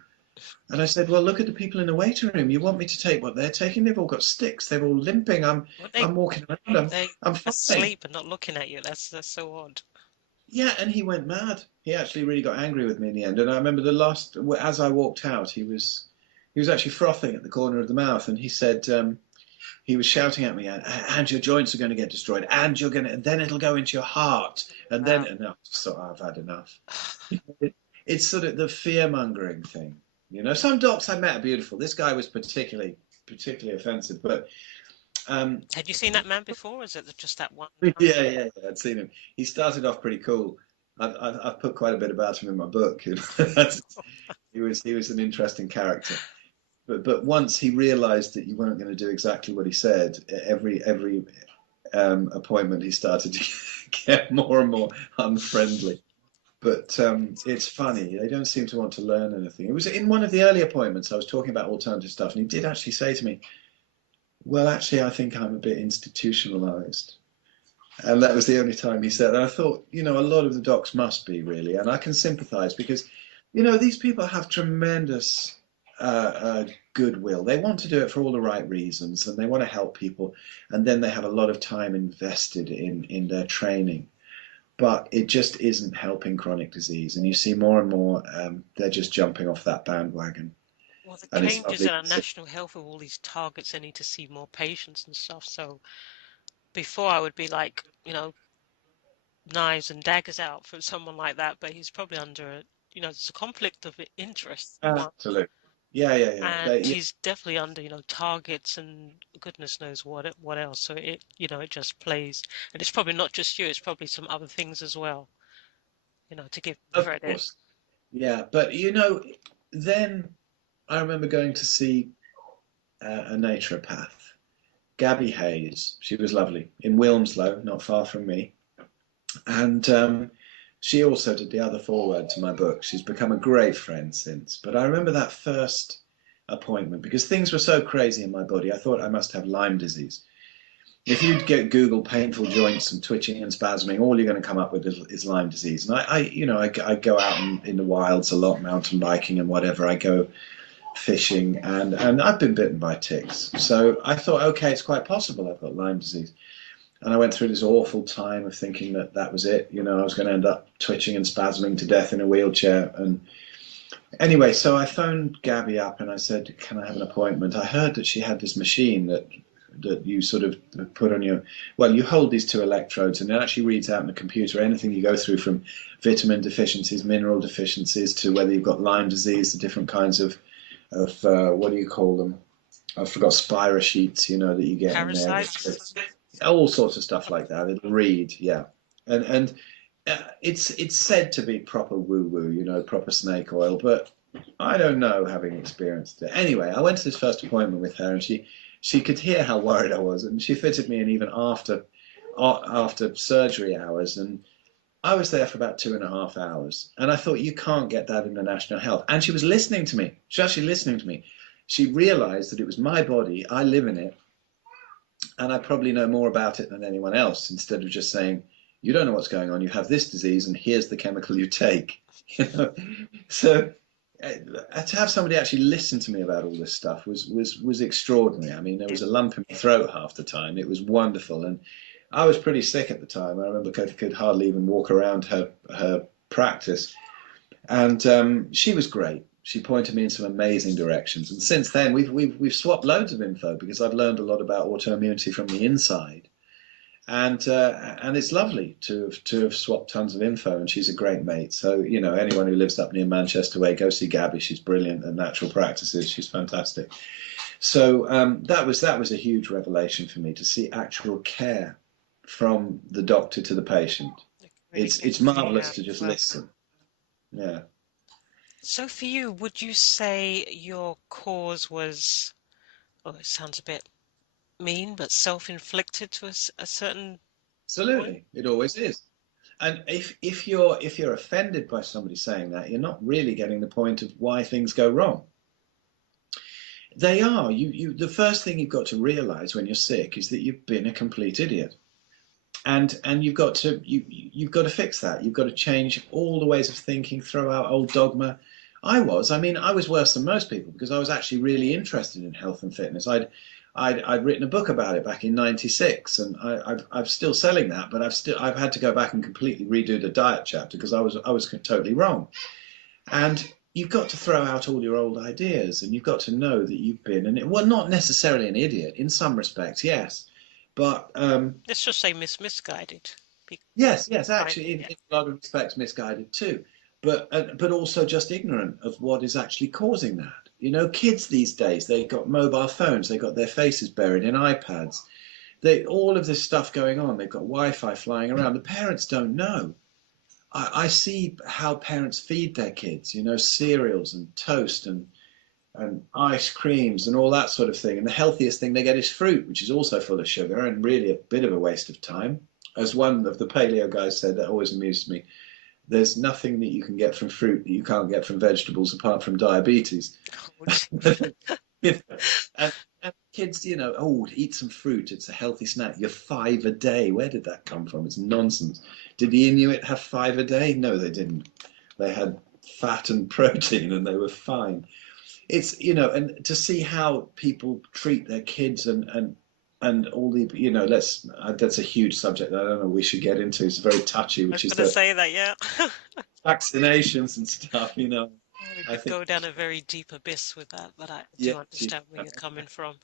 And I said, well, look at the people in the waiting room. You want me to take what they're taking? They've all got sticks. They're all limping. What I'm walking around. they I'm fine. asleep and not looking at you. That's so odd. Yeah, and he went mad. He actually really got angry with me in the end. And I remember as I walked out, he was actually frothing at the corner of the mouth, and he said he was shouting at me, and your joints are going to get destroyed, and then it'll go into your heart, Wow. and I thought, I've had enough. It's sort of the fear mongering thing. Some docs I met are beautiful. This guy was particularly offensive, but um, Had you seen that man before, or is it just that one yeah, time? yeah, yeah, I'd seen him. He started off pretty cool. I've put quite a bit about him in my book. He was an interesting character. But once he realised that you weren't going to do exactly what he said, every appointment he started to get more and more unfriendly. But it's funny; they don't seem to want to learn anything. It was in one of the early appointments I was talking about alternative stuff, and he did actually say to me, "Well, actually, I think I'm a bit institutionalized." And that was the only time he said. And I thought, a lot of the docs must be really, and I can sympathise because, these people have tremendous goodwill. They want to do it for all the right reasons, and they want to help people, and then they have a lot of time invested in their training. But it just isn't helping chronic disease, and you see more and more they're just jumping off that bandwagon, Well, the and it's changes lovely in our to see. national health with all these targets, they need to see more patients and stuff. So before I would be like, knives and daggers out for someone like that, but he's probably under, there's a conflict of interest, one, Absolutely, yeah, yeah, yeah. and They, he's definitely under, targets and goodness knows what else. So it just plays, and it's probably not just you, it's probably some other things as well, to give of credit. course, yeah. But then I remember going to see a naturopath, Gabby Hayes. She was lovely in Wilmslow, not far from me, and she also did the other foreword to my book. She's become a great friend since. But I remember that first appointment because things were so crazy in my body. I thought I must have Lyme disease. If you get Google painful joints and twitching and spasming, all you're going to come up with is Lyme disease. And I go out in the wilds a lot, mountain biking and whatever. I go fishing, and I've been bitten by ticks. So I thought, okay, it's quite possible I've got Lyme disease. And I went through this awful time of thinking that was it. I was going to end up twitching and spasming to death in a wheelchair. And anyway, so I phoned Gabby up and I said, "Can I have an appointment?" I heard that she had this machine that you sort of put on your, well, you hold these two electrodes and it actually reads out in the computer anything you go through from vitamin deficiencies, mineral deficiencies, to whether you've got Lyme disease, the different kinds of what do you call them? I forgot, spira sheets, that you get in there. Parasites? All sorts of stuff like that. It'll read, yeah, and it's said to be proper woo woo, proper snake oil, but I don't know, having experienced it. Anyway, I went to this first appointment with her, and she could hear how worried I was, and she fitted me in even after surgery hours, and I was there for about 2.5 hours, and I thought, you can't get that in the national health. And she was listening to me. She was actually listening to me. She realised that it was my body, I live in it, and I probably know more about it than anyone else. Instead of just saying, you don't know what's going on, you have this disease, and here's the chemical you take. So to have somebody actually listen to me about all this stuff was extraordinary. I mean, there Yeah. was a lump in my throat half the time. It was wonderful, and I was pretty sick at the time. I remember could hardly even walk around her practice, and she was great. She pointed me in some amazing directions, and since then we've swapped loads of info because I've learned a lot about autoimmunity from the inside, and it's lovely to have swapped tons of info. And she's a great mate. So anyone who lives up near Manchester way, go see Gabby. She's brilliant at natural practices. She's fantastic. So that was a huge revelation for me to see actual care from the doctor to the patient. Really It's good to marvelous hear to as just well. listen. Yeah. So for you, would you say your cause was Oh, it sounds a bit mean, but self-inflicted to a certain point. Absolutely, it always is. And if you're offended by somebody saying that, you're not really getting the point of why things go wrong. They are. The first thing you've got to realize when you're sick is that you've been a complete idiot. And you've got to fix that. You've got to change all the ways of thinking, throw out old dogma. I was worse than most people because I was actually really interested in health and fitness. I'd written a book about it back in '96, and I'm still selling that, but I've had to go back and completely redo the diet chapter because I was totally wrong. And you've got to throw out all your old ideas, and you've got to know that you've been well, not necessarily an idiot in some respects, yes, but Let's just say misguided. yes, Kind, actually, yeah. in a lot of respects, misguided too, but also just ignorant of what is actually causing that. You know, kids these days, they've got mobile phones, they've got their faces buried in iPads, all of this stuff going on. They've got Wi-Fi flying around. The parents don't know. I see how parents feed their kids, you know, cereals and toast and ice creams and all that sort of thing. And the healthiest thing they get is fruit, which is also full of sugar and really a bit of a waste of time. As one of the paleo guys said, that always amused me, there's nothing that you can get from fruit that you can't get from vegetables apart from diabetes. Oh, You know, and kids, you know, oh, eat some fruit. It's a healthy snack. You're five a day. Where did that come from? It's nonsense. Did the Inuit have five a day? No, they didn't. They had fat and protein, and they were fine. It's, you know, and to see how people treat their kids and all the, you know, that's a huge subject that I don't know we should get into. It's very touchy, I was which is gonna the say that, yeah. vaccinations and stuff. You know, Oh, we I could think go down a very deep abyss with that, but I yes, do understand where you're coming from.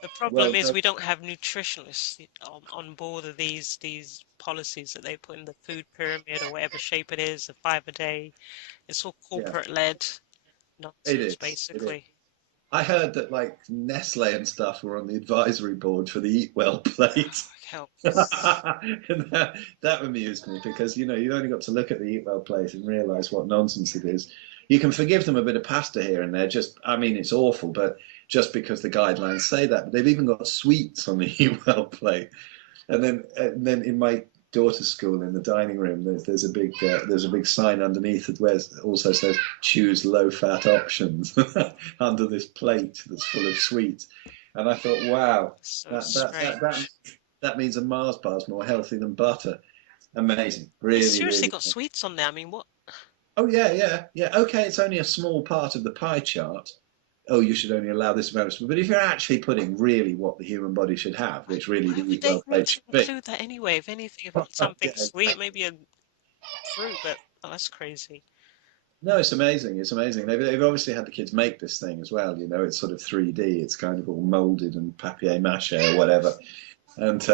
The problem well, is no, we don't have nutritionists on board of these policies that they put in the food pyramid or whatever shape it is, the five a day. It's all yeah, corporate led it nonsense, is. It is. basically. I heard that like Nestle and stuff were on the advisory board for the Eat Well plate. Oh, help. And that amused me because you know you've only got to look at the Eat Well plate and realise what nonsense it is. You can forgive them a bit of pasta here and there. Just, I mean, it's awful, but just because the guidelines say that. But they've even got sweets on the Eat Well plate. And then in my daughter's school in the dining room, there's a big sign underneath it where it also says choose low fat options under this plate that's full of sweets. And I thought, wow, So that that that that strange. that means a Mars bar is more healthy than butter. Amazing, It's really, seriously really. got sweets on there. I mean, what? Oh yeah. Okay, it's only a small part of the pie chart. Oh, you should only allow this amount of sweet. But if you're actually putting really what the human body should have, which really Why the would Eat they Well need plate to should be, include that anyway? If anything, if it's something yeah, sweet, maybe a fruit, but oh, that's crazy. no, it's amazing. It's amazing. They've obviously had the kids make this thing as well. You know, it's sort of 3D. It's kind of all molded and papier mâché or whatever. And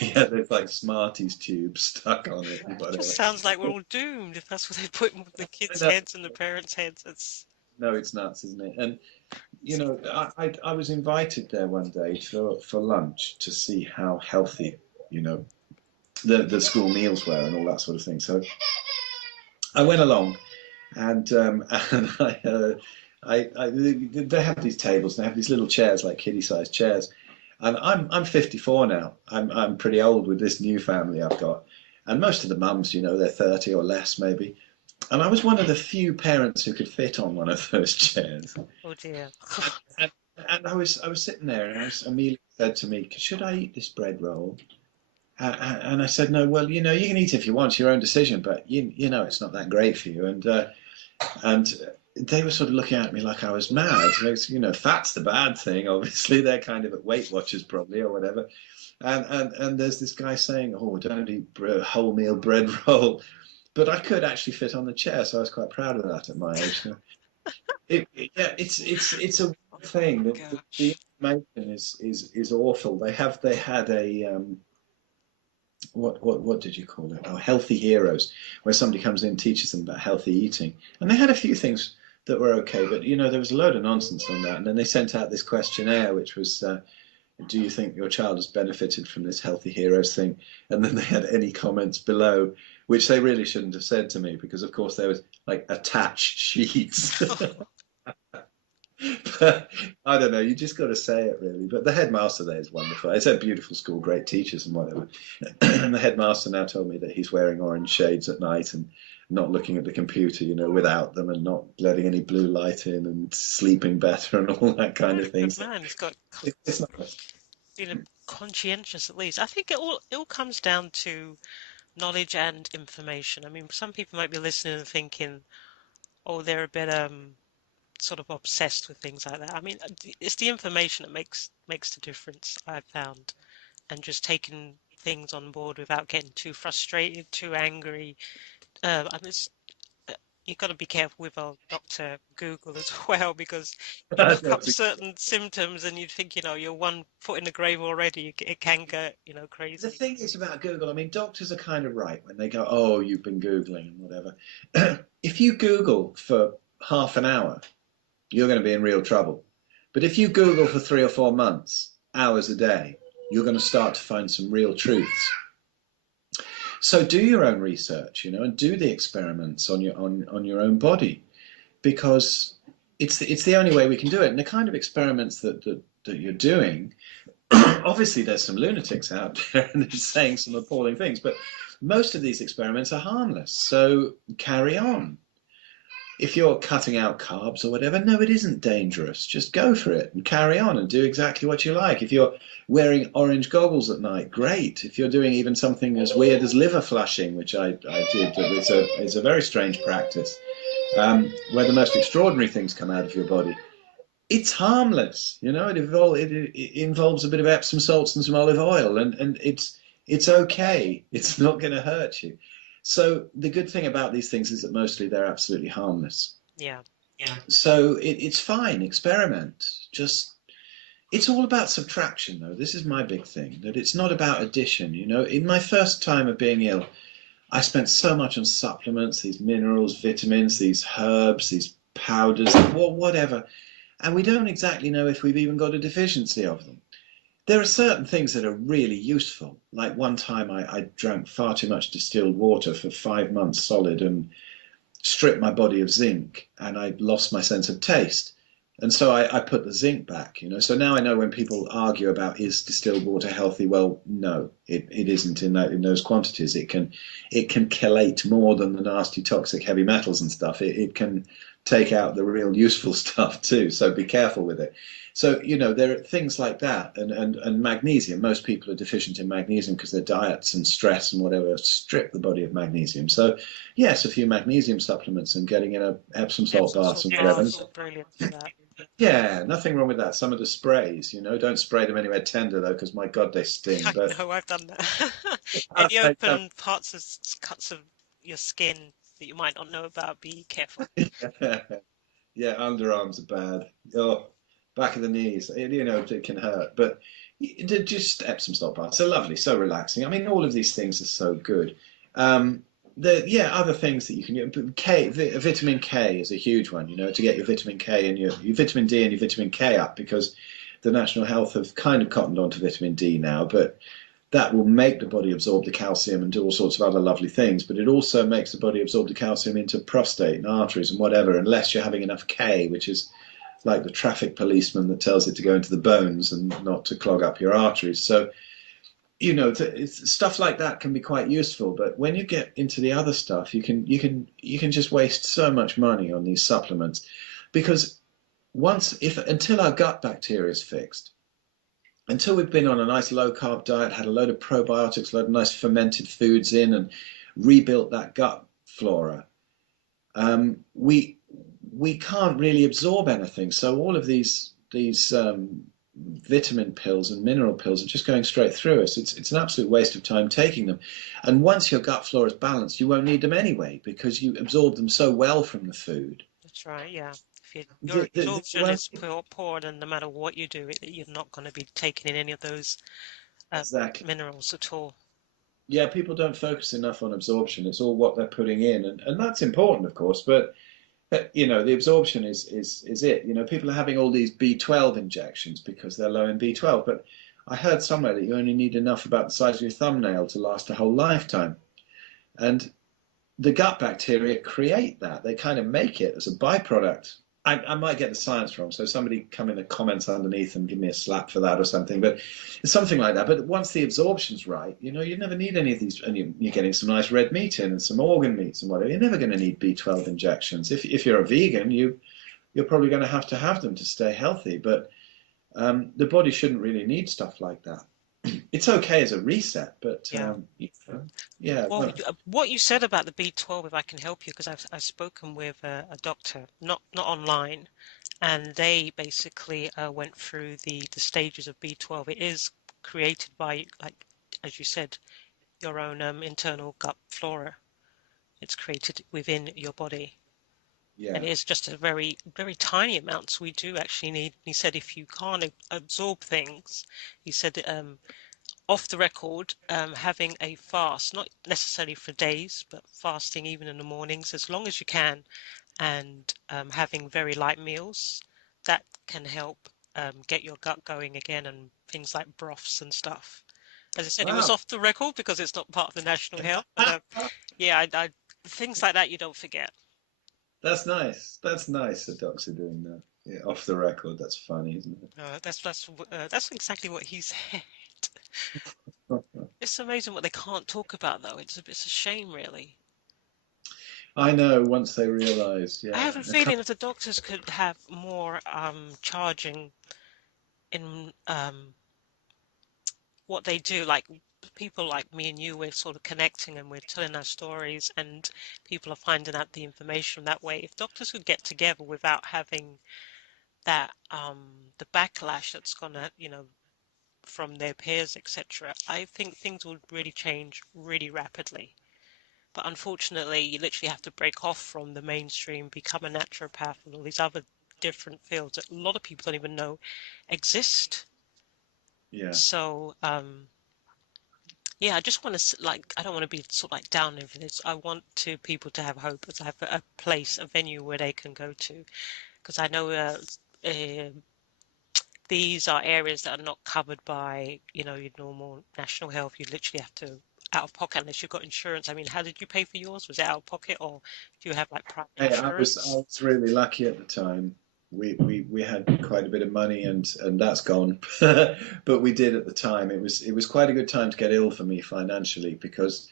yeah, there's like Smarties tubes stuck on it and It just whatever. sounds like we're all doomed if that's what they put in the kids' No, heads and the parents' heads. It's no, it's nuts, isn't it? And you know, I was invited there one day for lunch to see how healthy, you know, the school meals were and all that sort of thing. So I went along and and they have these tables. They have these little chairs, like kiddie-sized chairs. And I'm 54 now. I'm pretty old with this new family I've got, and most of the mums, you know, they're 30 or less maybe. And I was one of the few parents who could fit on one of those chairs. oh dear. And, and, and I was sitting there, and Amelia said to me, "Should I eat this bread roll?" And I said, "No. Well, you know, you can eat it if you want. It's your own decision, but you know, it's not that great for you." And they were sort of looking at me like I was mad. You know, fat's the bad thing. Obviously, they're kind of at Weight Watchers probably or whatever. And there's this guy saying, "Oh, don't eat wholemeal bread roll." But I could actually fit on the chair, so I was quite proud of that at my age. So yeah, it's a Oh thing. The gosh. information is awful. They had a what did you call it? Oh, healthy heroes, where somebody comes in and teaches them about healthy eating, and they had a few things that were okay, but you know there was a load of nonsense on that. And then they sent out this questionnaire, which was, "Do you think your child has benefited from this healthy heroes thing?" And then they had any comments below, which they really shouldn't have said to me, because of course there was like attached sheets. But I don't know. You just got to say it, really. But the headmaster there is wonderful. It's a beautiful school, great teachers and whatever. And the headmaster now told me that he's wearing orange shades at night and not looking at the computer, without them, and not letting any blue light in, and sleeping better and all that kind of thing. Good So man. He's got it's nice. feeling conscientious at least. I think it all comes down to knowledge and information. I mean, some people might be listening and thinking, oh, they're a bit sort of obsessed with things like that. I mean, it's the information that makes the difference, I've found, and just taking things on board without getting too frustrated, too angry. I mean, you've got to be careful with our Dr. Google as well because you look up That's certain symptoms and you think, you're one foot in the grave already. It can get, the crazy. thing is about Google. I mean, doctors are kind of right when they go, "Oh, you've been googling and whatever." If you Google for half an hour, you're going to be in real trouble. But if you Google for 3 or 4 months, hours a day, you're going to start to find some real truths. So do your own research, and do the experiments on your own body, because it's the only way we can do it. And the kind of experiments that you're doing, obviously there's some lunatics out there and they're saying some appalling things, but most of these experiments are harmless. So carry on. If you're cutting out carbs or whatever, no, it isn't dangerous. Just go for it and carry on and do exactly what you like. If you're wearing orange goggles at night, great. If you're doing even something as weird as liver flushing, which I did, it's a very strange practice, where the most extraordinary things come out of your body. It's harmless, it involves a bit of Epsom salts and some olive oil, and it's okay. It's not going to hurt you. So the good thing about these things is that mostly they're absolutely harmless. Yeah. So it's fine. Experiment. Just it's all about subtraction, though. This is my big thing. That it's not about addition. In my first time of being ill, I spent so much on supplements, these minerals, vitamins, these herbs, these powders, whatever, and we don't exactly know if we've even got a deficiency of them. There are certain things that are really useful. Like one time I drank far too much distilled water for 5 months solid and stripped my body of zinc, and I lost my sense of taste. And so I put the zinc back. So now I know when people argue about is distilled water healthy, well, no, it isn't in those quantities. It can chelate more than the nasty toxic heavy metals and stuff. It can take out the real useful stuff too. So be careful with it. So, there are things like that. And magnesium, most people are deficient in magnesium because their diets and stress and whatever strip the body of magnesium. So, yes, a few magnesium supplements and getting in a Epsom salt Epsom bath salt and whatever. baths are brilliant for that. Yeah, nothing wrong with that. Some of the sprays, don't spray them anywhere tender though, because my God, they sting. I But know, I've done that. Any I don't. open parts of cuts of your skin that you might not know about, be careful. Yeah, underarms are bad. Oh, back of the knees, it can hurt. But just Epsom salt baths, they're lovely, so relaxing. I mean, all of these things are so good. Other things that you can do. Vitamin K is a huge one. To get your vitamin K and your vitamin D and your vitamin K up, because the National Health have kind of cottoned on to vitamin D now, but that will make the body absorb the calcium and do all sorts of other lovely things. But it also makes the body absorb the calcium into prostate and arteries and whatever, unless you're having enough K, which is like the traffic policeman that tells it to go into the bones and not to clog up your arteries. So, stuff like that can be quite useful. But when you get into the other stuff, you can just waste so much money on these supplements, because until our gut bacteria is fixed, until we've been on a nice low carb diet, had a load of probiotics, a load of nice fermented foods in, and rebuilt that gut flora, we can't really absorb anything. So all of these vitamin pills and mineral pills are just going straight through us. It's an absolute waste of time taking them. And once your gut flora is balanced, you won't need them anyway, because you absorb them so well from the food. That's right, yeah. If your The absorption is poor, then no matter what you do, you're not going to be taking in any of those exactly. minerals at all. Yeah, people don't focus enough on absorption. It's all what they're putting in, and that's important, of course. But the absorption is it. People are having all these B12 injections because they're low in B12. But I heard somewhere that you only need enough about the size of your thumbnail to last a whole lifetime. And the gut bacteria create that. They kind of make it as a byproduct I might get the science wrong, so somebody come in the comments underneath and give me a slap for that or something, but it's something like that. But once the absorption's right, you never need any of these, and you're getting some nice red meat in and some organ meats and whatever. You're never going to need B12 injections. If you're a vegan, you're probably going to have them to stay healthy, but the body shouldn't really need stuff like that. It's okay as a reset, but Yeah. yeah, Well, well, what you said about the B12, if I can help you, because I've spoken with a doctor, not online, and they basically went through the stages of B12. It is created by, like as you said, your own internal gut flora. It's created within your body, and yeah. it is just a very tiny amounts we do actually need. He said if you can't absorb things, he said off the record, having a fast, not necessarily for days, but fasting even in the mornings, as long as you can, and having very light meals, that can help get your gut going again, and things like broths and stuff. As I said, it was Wow, off the record because it's not part of the national health, but yeah, things like that you don't forget. that's nice. That's nice. The docs are doing that. Yeah, off the record. That's funny, isn't That's exactly what he said. it? It's amazing what they can't talk about, though. It's a shame, really. I know. Once they realise, I yeah, have a feeling if the doctors could have more charging in what they do, like people like me and you, we're sort of connecting and we're telling our stories, and people are finding out the information that way. If doctors could get together without having that the backlash that's gonna, from their peers, etc., I think things would really change really rapidly. But unfortunately, you literally have to break off from the mainstream, become a naturopath, and all these other different fields that a lot of people don't even know exist. yeah, So, yeah, I just want to like I don't want to be sort of like down over this. I want to people to have hope, to have a place, a venue where they can go to, because I know uh, these are areas that are not covered by your normal national health. You literally have to out of pocket unless you've got insurance. I mean, how did you pay for yours? Was it out of pocket or do you have like private Hey, I insurance? was really lucky at the time. We had quite a bit of money and that's gone. But we did at the time. It was quite a good time to get ill for me financially because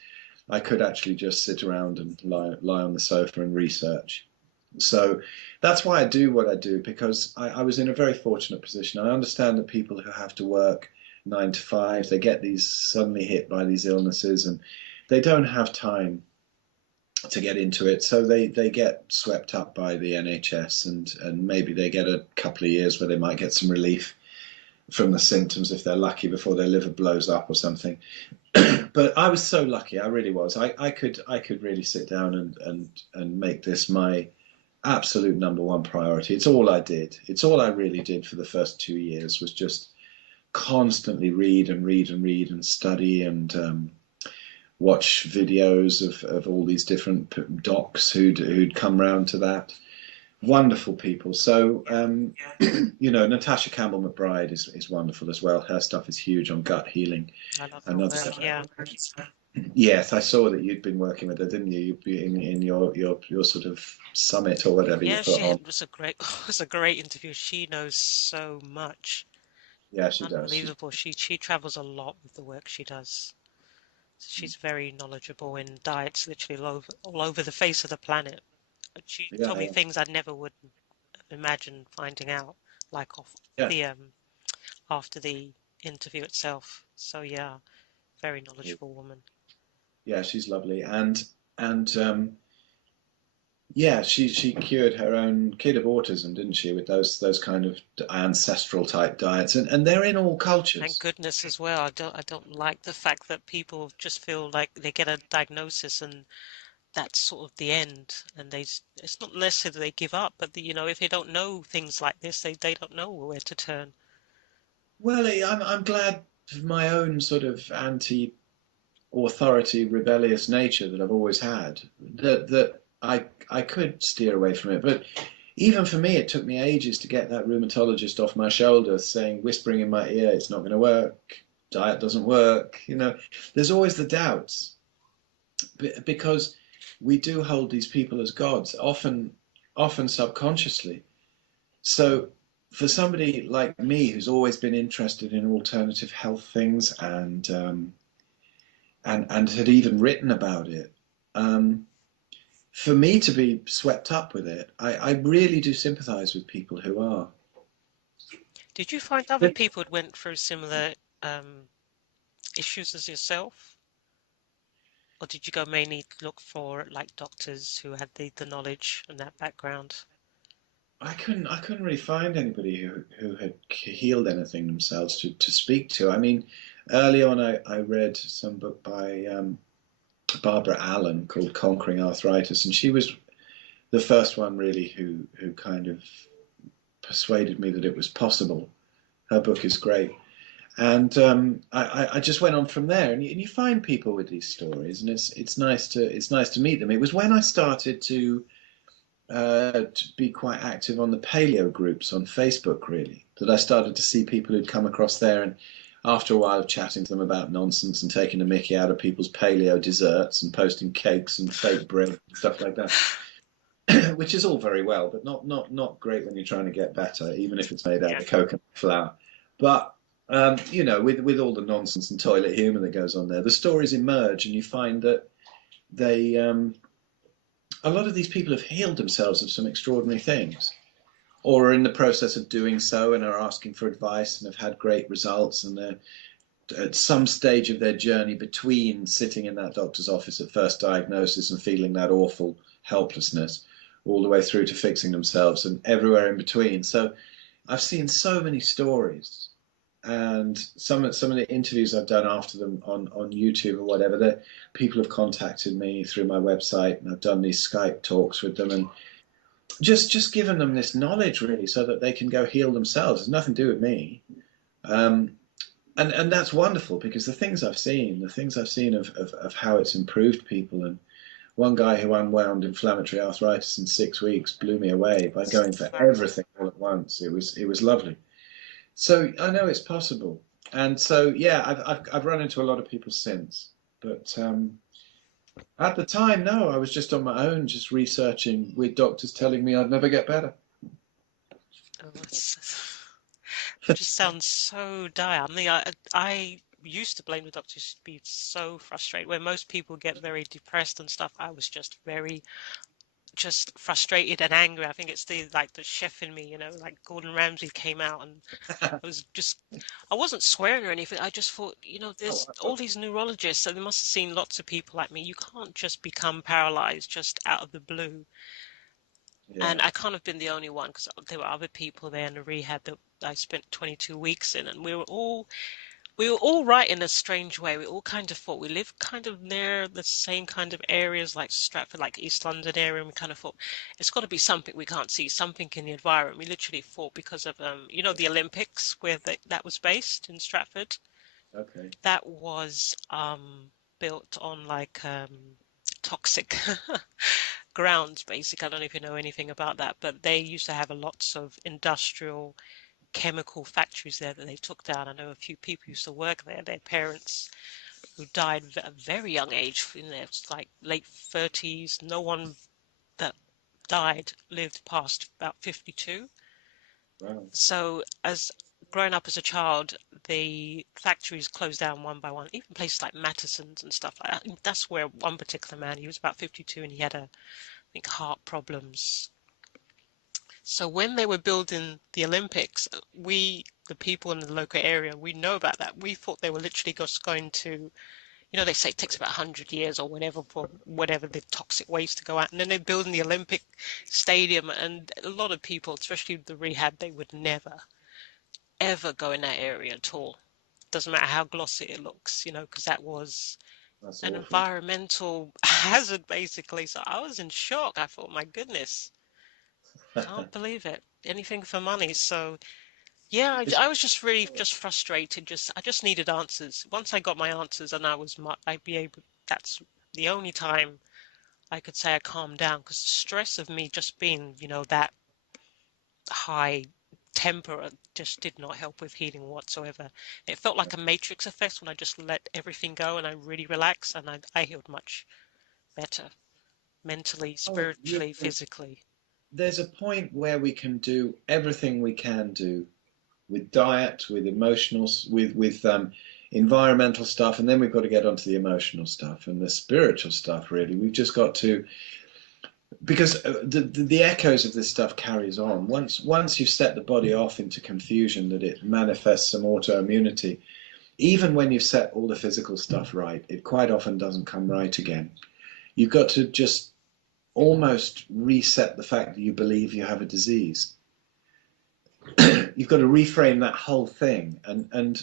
I could actually just sit around and lie on the sofa and research. So that's why I do what I do because I was in a very fortunate position. I understand that people who have to work 9 to 5, they get these suddenly hit by these illnesses and they don't have time to get into it. So they get swept up by the NHS and maybe they get a couple of years where they might get some relief from the symptoms if they're lucky before their liver blows up or something. But I was so lucky, I really was. I could really sit down and make this my absolute number one priority. It's all I did. It's all I really did for the first 2 years was just constantly read and read and read and study and watch videos of all these different docs who'd come round to that. Wonderful people. So, Natasha Campbell McBride is wonderful as well. Her stuff is huge on gut healing. I love her Another work. Yeah. Yes, I saw that you'd been working with her, didn't you? You'd be in your sort of summit or whatever you Yeah, put she on. had was a great was a great interview. She knows so much. Yeah, she does. Unbelievable. She travels a lot with the work she does. She's very knowledgeable in diets, literally all over the face of the planet. She told Yeah, me yeah, things I never would imagine finding out, like off yeah. the after the interview itself. So yeah, very knowledgeable woman. Yeah, she's lovely, and yeah, she cured her own kid of autism, didn't she, with those kind of ancestral type diets, and they're in all Thank cultures. goodness as well. I don't like the fact that people just feel like they get a diagnosis and that's sort of the end, and it's not necessarily that they give up, but if they don't know things like this, they don't know where to turn. Well, I'm glad for my own sort of anti-authority, rebellious nature that I've always had, that I could steer away from it. But even for me, it took me ages to get that rheumatologist off my shoulder, saying, whispering in my ear, "It's not going to work. Diet doesn't work." There's always the doubts because we do hold these people as gods, often subconsciously. So for somebody like me who's always been interested in alternative health things and had even written about it, um, for me to be swept up with it, I really do sympathise with people who are. Did you find other people who went through similar um, issues as yourself? Or did you go mainly look for like doctors who had the knowledge and that background? I couldn't really find anybody who had healed anything themselves to speak to. I mean, early on, I read some book by Barbara Allen called Conquering Arthritis, and she was the first one really who kind of persuaded me that it was possible. Her book is great, and I just went on from there. And you find people with these stories, and it's nice to meet them. It was when I started to be quite active on the paleo groups on Facebook, really, that I started to see people who'd come across there. And after a while of chatting to them about nonsense and taking the mickey out of people's paleo desserts and posting cakes and fake bread and stuff like that, which is all very well, but not great when you're trying to get better, even if it's made out Yeah. of coconut flour. But with all the nonsense and toilet humour that goes on there, the stories emerge, and you find that they a lot of these people have healed themselves of some extraordinary things, or are in the process of doing so and are asking for advice and have had great results, and they're at some stage of their journey between sitting in that doctor's office at first diagnosis and feeling that awful helplessness, all the way through to fixing themselves and everywhere in between. So I've seen so many stories, and some of the interviews I've done after them on YouTube or whatever, that people have contacted me through my website, and I've done these Skype talks with them, and just given them this knowledge really, so that they can go heal themselves. It's nothing to do with me. Um, and that's wonderful, because the things I've seen of how it's improved people. And one guy who unwound inflammatory arthritis in 6 weeks blew me away by going for everything all at once. It was lovely. So I know it's possible. And so yeah, I've run into a lot of people since, but at the time, no, I was just on my own, just researching with doctors telling me I'd never get better. Oh, that just sounds so dire. I mean, I used to blame the doctors to be so frustrated. Where most people get very depressed and stuff, I was just very just frustrated and angry. I think it's the chef in me, like Gordon Ramsay came out and I was just I wasn't swearing or anything. I just thought, Oh, there's all these neurologists, so they must have seen lots of people like me. You can't just become paralyzed just out of the blue. yeah, And I can't have been the only one because there were other people there in the rehab that I spent 22 weeks in, and we were all right in a strange way. We all kind of thought we lived kind of near the same kind of areas like Stratford, like East London area, and we kind of thought it's got to be something we can't see, something in the environment. We literally thought because of the Olympics where that was based in Stratford. okay. That was built on like toxic grounds, basically. I don't know if you know anything about that, but they used to have a lots of industrial chemical factories there that they took down. I know a few people used to work there. Their parents who died at a very young age, in their like late 30s. No one that died lived past about 52. Wow. So as growing up as a child, the factories closed down one by one. Even places like Mattison's and stuff like that. That's where one particular man, he was about 52 and he had I think, heart problems. So when they were building the Olympics, the people in the local area, we know about that. We thought they were literally just going to, they say it takes about 100 years or whatever for whatever the toxic waste to go out. And then they're building the Olympic stadium. And a lot of people, especially the rehab, they would never, ever go in that area at all. Doesn't matter how glossy it looks, because that was That's an awful. environmental hazard, basically. So I was in shock. I thought, my goodness, can't believe it. Anything for money. So yeah, It's, I was just really just frustrated. I just needed answers. Once I got my answers, and I'd be able. That's the only time I could say I calmed down because the stress of me just being, that high temper just did not help with healing whatsoever. It felt like a matrix effect when I just let everything go and I really relaxed, and I healed much better mentally, oh, spiritually, physically. there's a point where we can do everything we can do with diet, with emotional, with environmental stuff, and then we've got to get onto the emotional stuff and the spiritual stuff. Really, we've just got to, because the echoes of this stuff carries on. Once you've set the body off into confusion, that it manifests some autoimmunity. Even when you've set all the physical stuff right, it quite often doesn't come right again. You've got to just almost reset the fact that you believe you have a disease. You've got to reframe that whole thing and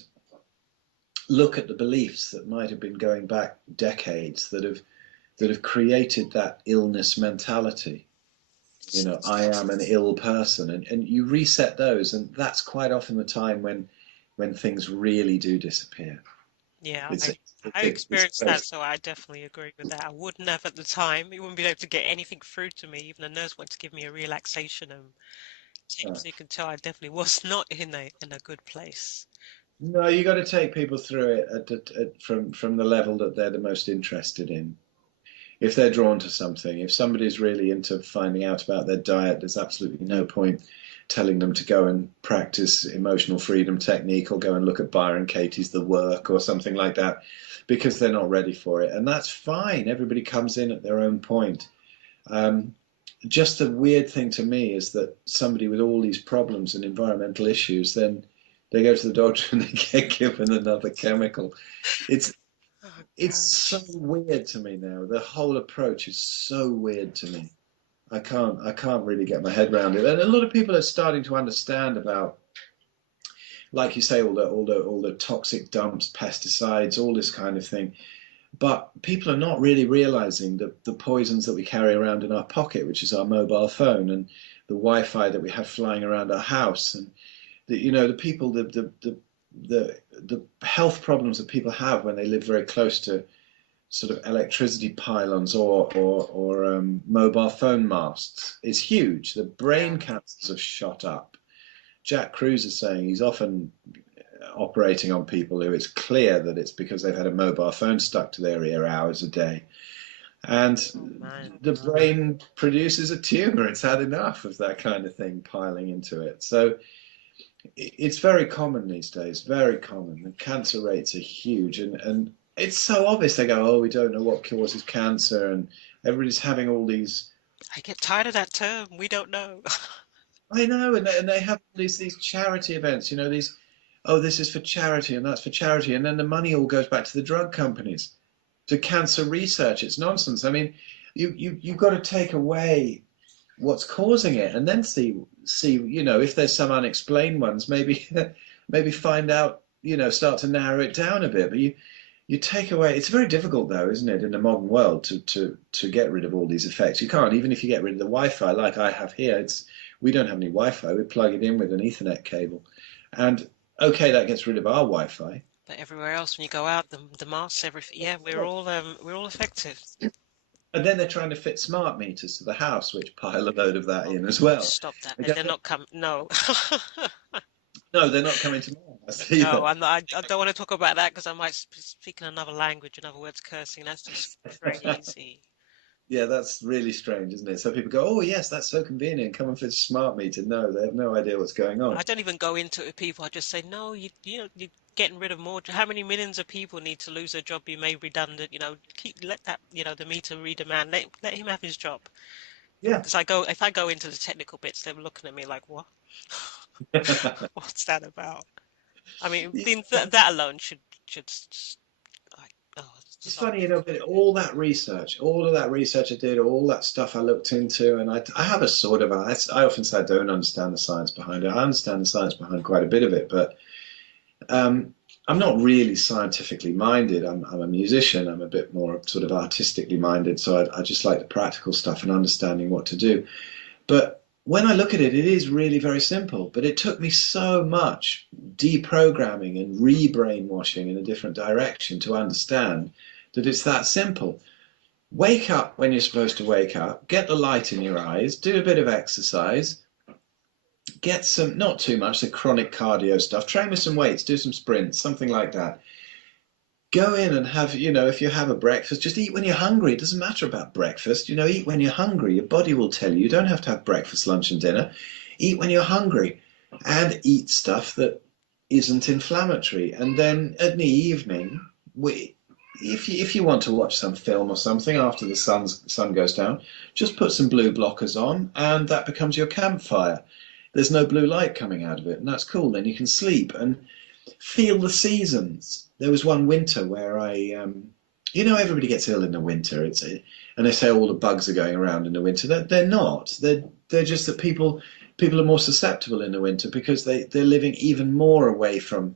look at the beliefs that might have been going back decades that have created that illness mentality. You know, I am an ill person, and you reset those, and that's quite often the time when things really do disappear. Yeah, It's I it's experienced that, so I definitely agree with that. I wouldn't have at the time. You wouldn't be able to get anything through to me. Even the nurse went to give me a relaxation tape, uh, so you can tell I definitely was not in a good place. no, you got to take people through it from the level that they're the most interested in. If they're drawn to something, if somebody's really into finding out about their diet, there's absolutely no point telling them to go and practice emotional freedom technique or go and look at Byron Katie's The Work or something like that, because they're not ready for it. And that's fine. Everybody comes in at their own point. Um, just the weird thing to me is that somebody with all these problems and environmental issues, then they go to the doctor and they get given another chemical. It's Oh it's so gosh. weird to me now. The whole approach is so weird to me. I can't really get my head around it. And a lot of people are starting to understand about, like you say, all the toxic dumps, pesticides, all this kind of thing. But people are not really realizing the poisons that we carry around in our pocket, which is our mobile phone, and the Wi-Fi that we have flying around our house, and the people, the health problems that people have when they live very close to sort of electricity pylons or mobile phone masts is huge. The Yeah. brain cancers have shot up. Jack Kruse is saying he's often operating on people who it's clear that it's because they've had a mobile phone stuck to their ear hours a day. And Oh man. the brain produces a tumor. It's had enough of that kind of thing piling into it. So it's very common these days, very common. The cancer rates are huge, and it's so obvious. They go, oh, we don't know what causes cancer, and everybody's having all these. I get tired of that term. We don't know. I know, and they have these charity events. You know, these. Oh, this is for charity, and that's for charity, and then the money all goes back to the drug companies, to cancer research. It's nonsense. I mean, you've got to take away what's causing it, and then see if there's some unexplained ones, maybe maybe find out, start to narrow it down a bit. But you take away. It's very difficult though, isn't it, in the modern world to get rid of all these effects. You can't, even if you get rid of the Wi-Fi like I have here. It's We don't have any Wi-Fi. We plug it in with an Ethernet cable, and okay, that gets rid of our Wi-Fi. But everywhere else, when you go out, the masks, everything. Yeah, we're all affected. And then they're trying to fit smart meters to the house, which pile a load of that Oh, in as well. stop that. They And go, they're not coming. No. no, they're not coming to my house No, either. I'm not, I don't want to talk about that because I might speak in another language, in other words, cursing. That's just crazy. Yeah, that's really strange, isn't it? So people go, "Oh, yes, that's so convenient. Come and fit a smart meter." No, they have no idea what's going on. I don't even go into it with people. I just say, no, you're getting rid of more. How many millions of people need to lose their job, be made redundant? Let that, the meter reader man, let him have his job. Yeah. Because if I go into the technical bits, they're looking at me like, what? What's that about? I mean, that alone should like, oh, It's stop. funny, but all of that research I did, all that stuff I looked into, and I have a sort of, I often say I don't understand the science behind it. I understand the science behind quite a bit of it, but um, I'm not really scientifically minded. I'm a musician. I'm a bit more sort of artistically minded, so I just like the practical stuff and understanding what to do. But when I look at it, it is really very simple. But it took me so much deprogramming and rebrainwashing in a different direction to understand that it's that simple. Wake up when you're supposed to wake up, get the light in your eyes, do a bit of exercise, get some, not too much, the chronic cardio stuff, train with some weights, do some sprints, something like that. go in and have, if you have a breakfast, just eat when you're hungry. It doesn't matter about breakfast. Eat when you're hungry. Your body will tell you. You don't have to have breakfast, lunch, and dinner. Eat when you're hungry, and eat stuff that isn't inflammatory. And then in the evening, if you want to watch some film or something after the sun goes down, just put some blue blockers on, and that becomes your campfire. There's no blue light coming out of it, and that's cool. Then you can sleep and feel the seasons. There was one winter where everybody gets ill in the winter. And they say all the bugs are going around in the winter. They're not. They're just that people are more susceptible in the winter because they're living even more away from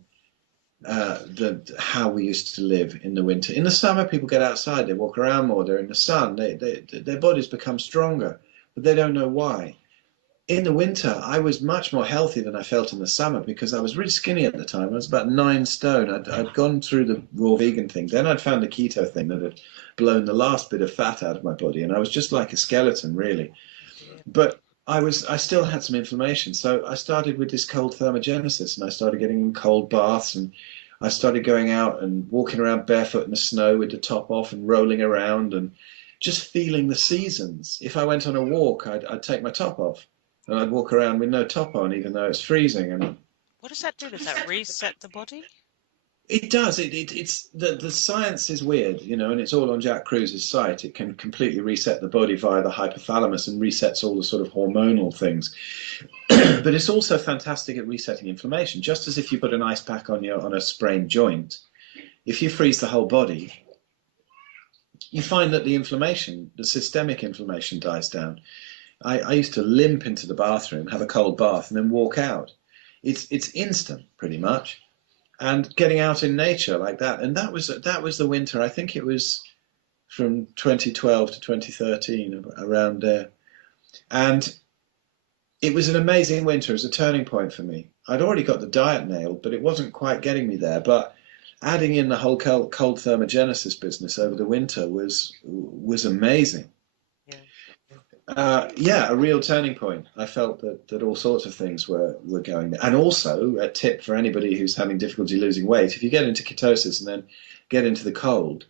how we used to live in the winter. In the summer, people get outside, they walk around more, they're in the sun, their bodies become stronger, but they don't know why. In the winter, I was much more healthy than I felt in the summer because I was really skinny at the time. I was about 9 stone. I'd gone through the raw vegan thing. Then I'd found the keto thing that had blown the last bit of fat out of my body, and I was just like a skeleton, really. Oh dear. But I still had some inflammation. So I started with this cold thermogenesis, and I started getting in cold baths, and I started going out and walking around barefoot in the snow with the top off and rolling around and just feeling the seasons. If I went on a walk, I'd take my top off and I'd walk around with no top on, even though it's freezing. And What does that do? Does that reset the body? it does. It's the science is weird, and it's all on Jack Kruse's site. It can completely reset the body via the hypothalamus and resets all the sort of hormonal things. But it's also fantastic at resetting inflammation. Just as if you put an ice pack on a sprained joint, if you freeze the whole body, you find that the systemic inflammation dies down. I used to limp into the bathroom, have a cold bath, and then walk out. It's instant, pretty much. And getting out in nature like that, and that was the winter. I think it was from 2012 to 2013, around there. And it was an amazing winter. It was a turning point for me. I'd already got the diet nailed, but it wasn't quite getting me there. But adding in the whole cold thermogenesis business over the winter was amazing. Yeah. Yeah, a real turning point. I felt that all sorts of things were going there. And also, a tip for anybody who's having difficulty losing weight, if you get into ketosis and then get into the cold,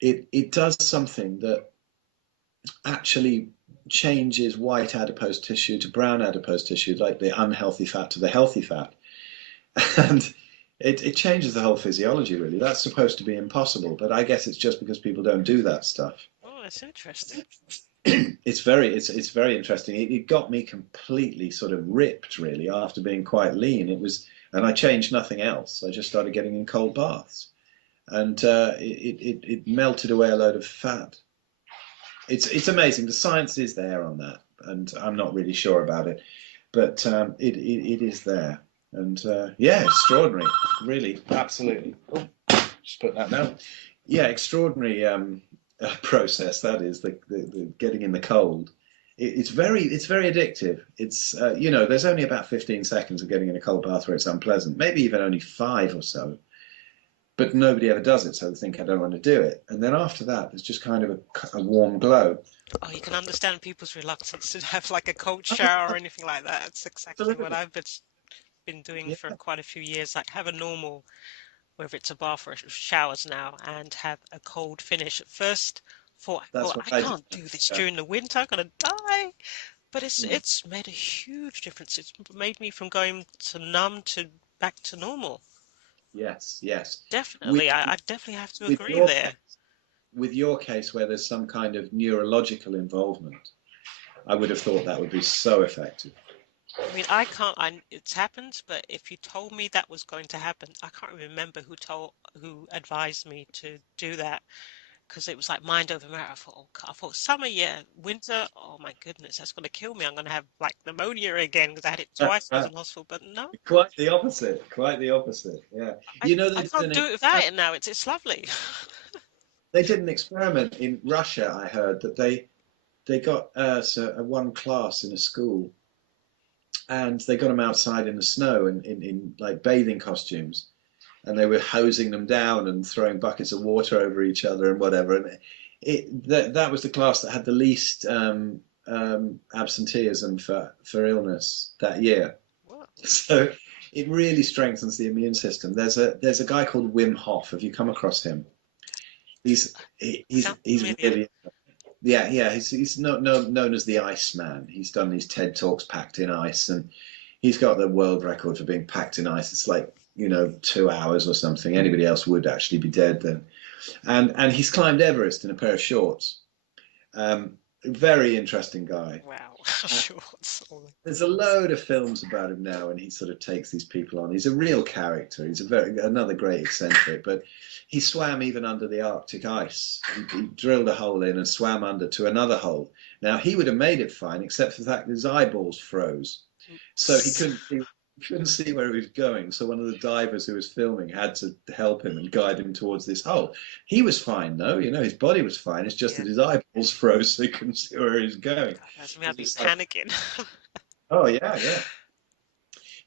it does something that actually changes white adipose tissue to brown adipose tissue, like the unhealthy fat to the healthy fat. And it changes the whole physiology, really. That's supposed to be impossible, but I guess it's just because people don't do that stuff. Oh, that's interesting. It's very interesting. It got me completely sort of ripped, really, after being quite lean. And I changed nothing else. I just started getting in cold baths, and it melted away a load of fat. It's amazing. The science is there on that, and I'm not really sure about it, but it is there, and yeah, extraordinary, really, absolutely. Oh, just put that down. Yeah, extraordinary process that is the getting in the cold. It's very addictive. It's there's only about 15 seconds of getting in a cold bath where it's unpleasant, maybe even only 5 or so. But nobody ever does it, so they think I don't want to do it. And then after that, there's just kind of a warm glow. Oh, you can understand people's reluctance to have like a cold shower or anything like that. That's exactly what Absolutely. I've been doing for Yeah, quite a few years. Like have a normal, whether it's a bath or showers now, and have a cold finish. At first, that's thought what I I do. can't do this Yeah. during the winter. I'm gonna die. But Mm. it's made a huge difference. It's made me from going to numb to back to normal. Yes, yes. With Definitely, I definitely have to with agree your there. case, with your case where there's some kind of neurological involvement, I would have thought that would be so effective. I mean, it's happened, but if you told me that was going to happen, I can't remember who advised me to do that because it was like mind over matter. I thought summer, yeah, winter, oh my goodness, that's going to kill me. I'm going to have like pneumonia again because I had it twice. I was in hospital, but no, Quite the opposite. Quite the opposite. Yeah. I can't do it without it now. It's lovely. they did an experiment in Russia. I heard that they got one class in a school, and they got them outside in the snow and in like bathing costumes, and they were hosing them down and throwing buckets of water over each other and whatever. And that was the class that had the least absenteeism for illness that year. What? So It really strengthens the immune system. There's a guy called Wim Hof. Have you come across him? He's Sounds he's familiar. really, yeah. He's known as the Iceman. He's done these TED talks packed in ice, and he's got the world record for being packed in ice. It's like 2 hours or something. Anybody else would actually be dead then. And he's climbed Everest in a pair of shorts. Very interesting guy. Wow. Uh, Shorts. there's a load of films about him now, and he sort of takes these people on. He's a real character. He's another great eccentric, but he swam even under the Arctic ice. He drilled a hole in and swam under to another hole. Now he would have made it fine, except for the fact that his eyeballs froze, so he Oops. couldn't see where he was going. So one of the divers who was filming had to help him and guide him towards this hole. He was fine though, his body was fine. It's just Yeah. that his eyeballs froze, so he couldn't see where he was going. God, that's me. I'd be It's like, panicking. oh yeah, yeah.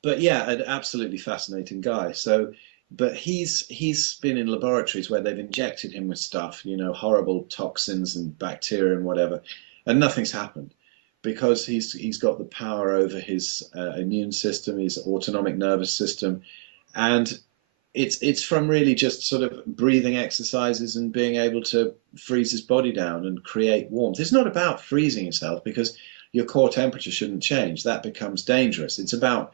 But yeah, an absolutely fascinating guy. So, but he's been in laboratories where they've injected him with stuff, horrible toxins and bacteria and whatever, and nothing's happened because he's got the power over his immune system, his autonomic nervous system, and it's from really just sort of breathing exercises and being able to freeze his body down and create warmth. It's not about freezing yourself because your core temperature shouldn't change. That becomes dangerous. It's about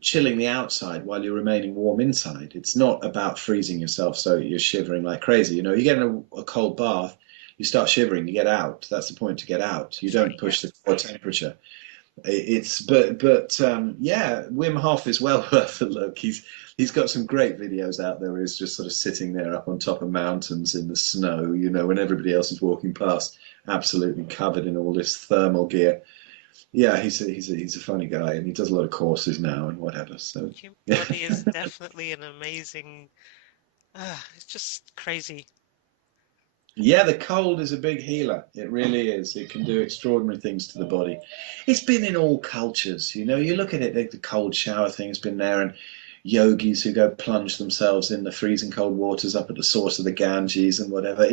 chilling the outside while you're remaining warm inside. It's not about freezing yourself so you're shivering like crazy. You get in a cold bath, you start shivering, you get out. That's the point, to get out. You don't Yeah. push the core temperature. It's but yeah, Wim Hof is well worth a look. He's got some great videos out there where he's just sort of sitting there up on top of mountains in the snow, when everybody else is walking past, absolutely covered in all this thermal gear. Yeah, he's a funny guy, and he does a lot of courses now and whatever. So Human yeah, body is definitely an amazing. It's just crazy. yeah, the cold is a big healer. It really is. It can do extraordinary things to the body. It's been in all cultures. You look at it, the cold shower thing has been there, and yogis who go plunge themselves in the freezing cold waters up at the source of the Ganges and whatever.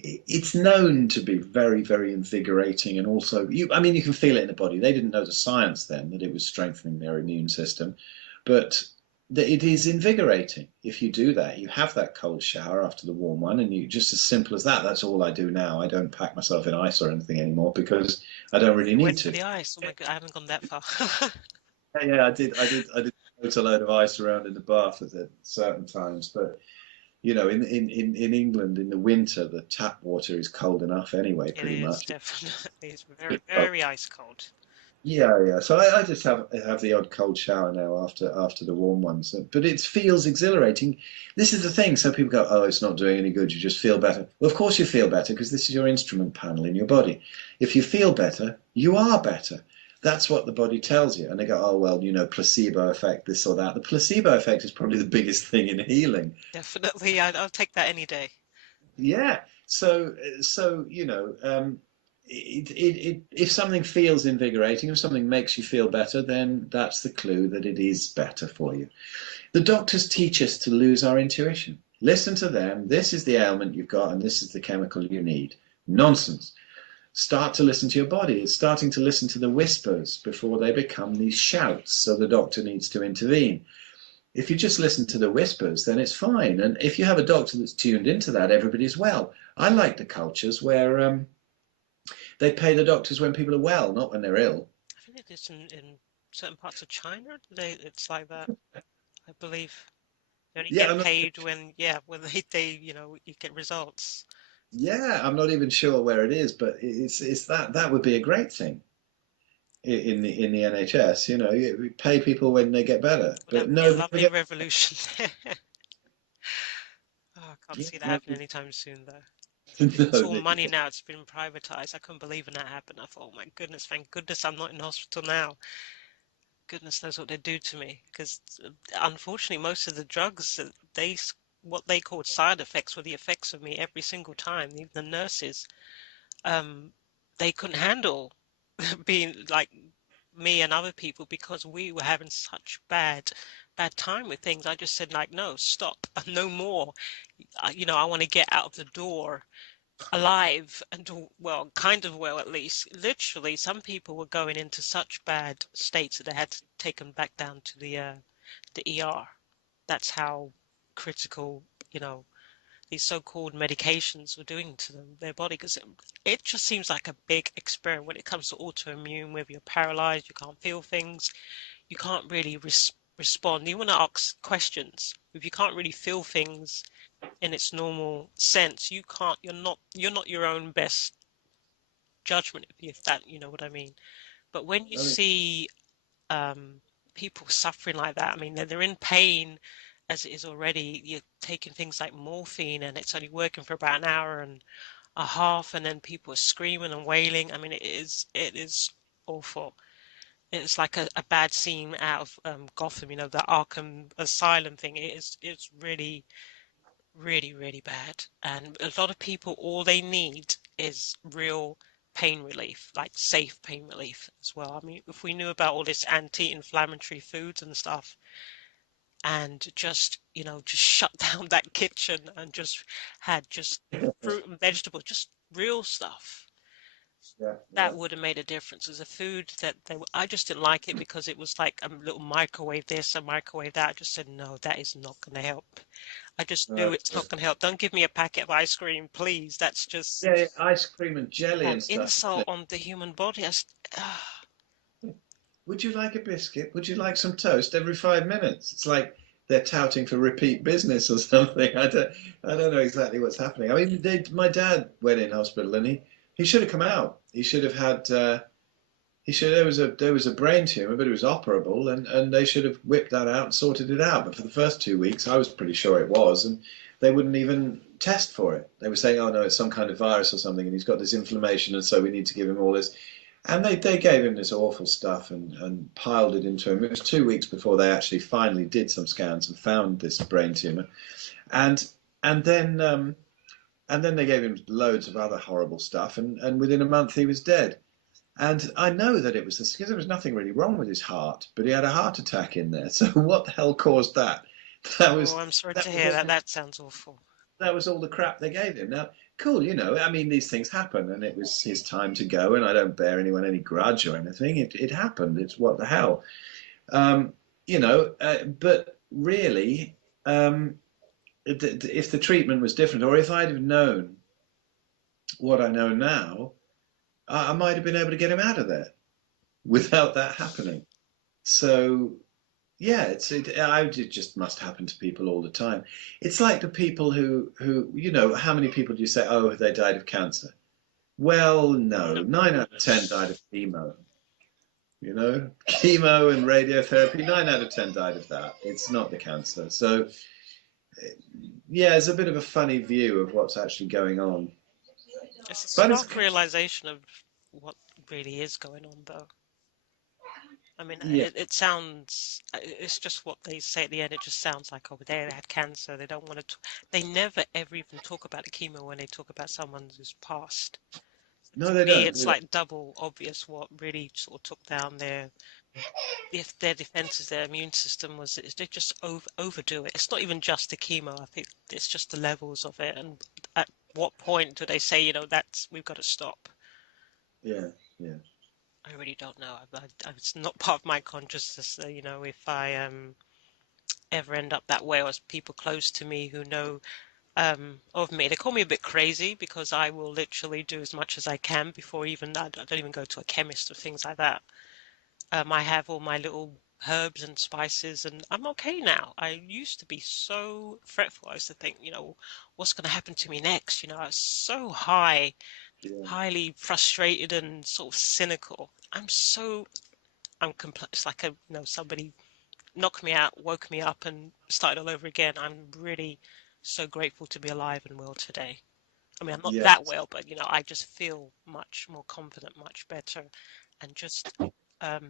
It's known to be very, very invigorating, and also you can feel it in the body. They didn't know the science then that it was strengthening their immune system, but it is invigorating if you do that. You have that cold shower after the warm one, and you just as simple as that. That's all I do now. I don't pack myself in ice or anything anymore because I don't really You need went for to. the ice. Oh my God, I haven't gone that far. Yeah, I did put a load of ice around in the bath at certain times, but in England in the winter, the tap water is cold enough anyway, It pretty is much. definitely. It's very, very ice cold. Yeah, yeah. So I just have the odd cold shower now after the warm ones, but it feels exhilarating. This is the thing. So people go, "Oh, it's not doing any good. You just feel better." Well, of course you feel better because this is your instrument panel in your body. If you feel better, you are better. That's what the body tells you. And they go, "Oh, well, placebo effect, this or that." The placebo effect is probably the biggest thing in healing. Definitely, I'll take that any day. Yeah. So if something feels invigorating, if something makes you feel better, then that's the clue that it is better for you. The doctors teach us to lose our intuition. Listen to them. This is the ailment you've got, and this is the chemical you need. Nonsense. Start to listen to your body. It's starting to listen to the whispers before they become these shouts, so the doctor needs to intervene. If you just listen to the whispers, then it's fine. And if you have a doctor that's tuned into that, everybody's well. I like the cultures where they pay the doctors when people are well, not when they're ill. I think it is in certain parts of China. It's like that. I believe they only Yeah, get paid when, yeah, when you get results. I'm not even sure where it is, but it's that would be a great thing in the NHS. You pay people when they get better, Well, that but would be a nobody lovely get. revolution there. Oh, I can't Yeah, see that no, happening anytime soon, though. Because it's no, all money now. It's been privatized. I couldn't believe when that happened. I thought, oh my goodness, thank goodness I'm not in hospital now. Goodness knows what they do to me. Because unfortunately, most of the drugs, what they called side effects were the effects of me every single time. Even the nurses, um, they couldn't handle being like me and other people because we were having such bad time with things. I just said like, no, stop, no more. I want to get out of the door alive and well, kind of well at least. Literally, some people were going into such bad states that they had to take them back down to the the ER. That's how critical, you know, these so-called medications were doing to them, their body, because it just seems like a big experiment when it comes to autoimmune, whether you're paralyzed, you can't feel things, you can't really respond. You want to ask questions. If you can't really feel things in its normal sense, you're not your own best judgment, if that, you know what I mean. But when you I mean, see um, people suffering like that, I mean, they're in pain as it is already. You're taking things like morphine and it's only working for about an hour and a half, and then people are screaming and wailing. I mean, it is awful. It's like a bad scene out of Gotham, the Arkham Asylum thing. It's really, really, really bad. And a lot of people, all they need is real pain relief, like safe pain relief as well. I mean, if we knew about all this anti-inflammatory foods and stuff, and just shut down that kitchen and just had just fruit and vegetables, just real stuff, yeah, yeah. that would have made a difference. It was a food that I just didn't like it because it was like a little microwave this, a microwave that. I just said, no, that is not going to help. I just knew it's Okay. not going to help. Don't give me a packet of ice cream, please. That's just Yeah, yeah, ice cream and jelly an and stuff, isn't insult it? on the human body. Ah, Would you like a biscuit? Would you like some toast every 5 minutes? It's like they're touting for repeat business or something. I don't know exactly what's happening. I mean, my dad went in hospital and he should have come out. He should have had he should there was a brain tumor, but it was operable, and they should have whipped that out and sorted it out. But for the first 2 weeks, I was pretty sure it was, and they wouldn't even test for it. They were saying, "Oh no, it's some kind of virus or something, and he's got this inflammation, and so we need to give him all this." And they gave him this awful stuff and piled it into him. It was 2 weeks before they actually finally did some scans and found this brain tumor, and and then um, and then they gave him loads of other horrible stuff, and within a month he was dead. And I know that it was this because there was nothing really wrong with his heart, but he had a heart attack in there. So what the hell caused that? That oh, was I'm sorry that to was hear that. all, That sounds awful. that was all the crap they gave him. Now, cool, I mean, these things happen, and it was his time to go, and I don't bear anyone any grudge or anything. It happened. It's what the hell, um, but really, if the treatment was different, or if I'd have known what I know now, I might have been able to get him out of there without that happening. So yeah, it just must happen to people all the time. It's like the people who how many people do you say, oh, they died of cancer? Well, no, 9 out of 10 died of chemo. Chemo and radiotherapy, 9 out of 10 died of that. It's not the cancer. So yeah, it's a bit of a funny view of what's actually going on. It's a But it's stark realization of what really is going on, though. I mean, yeah, it sounds, it's just what they say at the end. It just sounds like, oh, they had cancer. They don't want to, they never ever even talk about the chemo when they talk about someone who's passed. To no, they me, don't. They it's don't. like double obvious what really sort of took down if their defenses, their immune system was, they just overdo it. It's not even just the chemo. I think it's just the levels of it. And at what point do they say, we've got to stop? Yeah, yeah, I really don't know. It's not part of my consciousness, if I ever end up that way, or as people close to me who know of me. They call me a bit crazy because I will literally do as much as I can before I don't even go to a chemist or things like that. I have all my little herbs and spices, and I'm okay now. I used to be so fretful. I used to think, what's going to happen to me next? I was so yeah, highly frustrated and sort of cynical. I'm compl It's like somebody knocked me out, woke me up, and started all over again. I'm really so grateful to be alive and well today. I mean, I'm not yeah. that well, but I just feel much more confident, much better, and just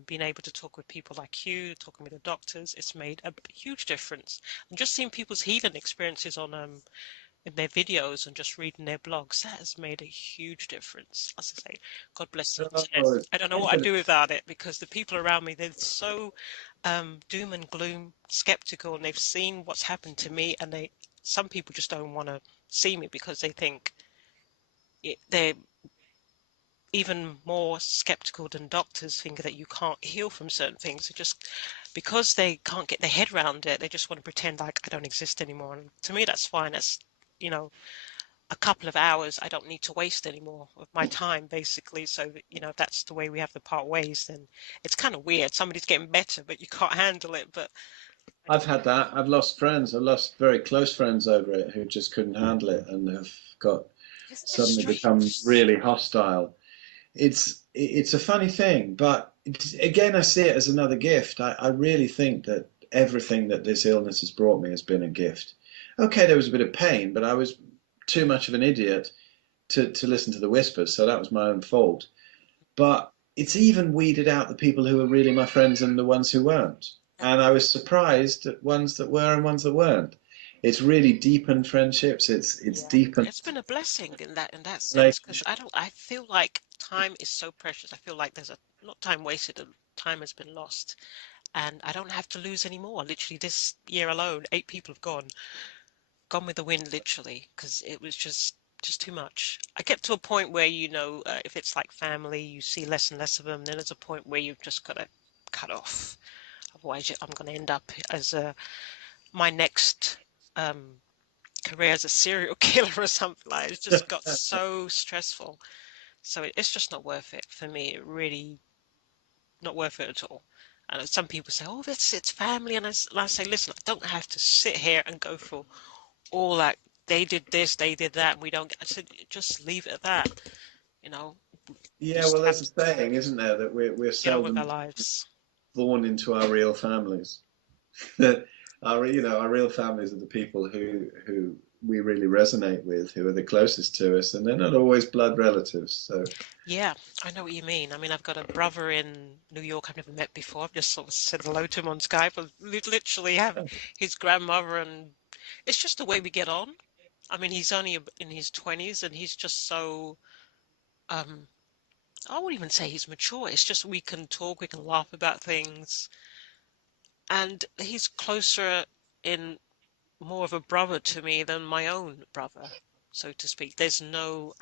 being able to talk with people like you, talking with the doctors, it's made a huge difference. And just seeing people's healing experiences on in their videos and just reading their blogs, that has made a huge difference. As I say, God bless the internet. Oh, I don't know what I'd isn't do without it because the people around me, they're so doom and gloom, skeptical, and they've seen what's happened to me, and some people just don't want to see me because they think they're even more skeptical than doctors, thinking that you can't heal from certain things. Just because they can't get their head around it, they just want to pretend like I don't exist anymore. And to me, that's fine. That's, you know, a couple of hours I don't need to waste anymore of my time, basically. So, if that's the way we have to part ways, then it's kind of weird. Somebody's getting better, but you can't handle it. But I I've just, had that. I've lost friends. I've lost very close friends over it who just couldn't handle it and have got isn't it suddenly become strange? really hostile. It's a funny thing, but again, I see it as another gift. I really think that everything that this illness has brought me has been a gift. Okay, there was a bit of pain, but I was too much of an idiot to listen to the whispers, so that was my own fault. But it's even weeded out the people who were really my friends and the ones who weren't. And I was surprised at ones that were and ones that weren't. It's really deepened friendships. It's Yeah, deepened it's been a blessing in that sense because relationships. I feel like time is so precious. I feel like there's a not time wasted, time has been lost, and I don't have to lose any more. Literally this year alone, 8 people have gone with the wind, literally, because it was just too much. I get to a point where if it's like family, you see less and less of them. Then there's a point where you've just got to cut off. Otherwise, I'm going to end up as my next um, career as a serial killer or something like. It just got so stressful. So it's just not worth it for me. It really not worth it at all. And some people say, "Oh, it's family," and I say, "Listen, I don't have to sit here and go through all that. They did this, they did that, and we don't." I said, "Just leave it at that. You know, Yeah, just well, have there's a to saying, isn't there, that we're get on with our seldom lives." born into our real families. That our real families are the people who we really resonate with, who are the closest to us, and they're not always blood relatives. So Yeah, I know what you mean. I mean, I've got a brother in New York I've never met before. I've just sort of said hello to him on Skype. I literally have his grandmother, and it's just the way we get on. I mean, he's only in his 20s, and he's just so, um, I wouldn't even say he's mature. It's just we can talk, we can laugh about things, and he's closer in more of a brother to me than my own brother, so to speak. There's no,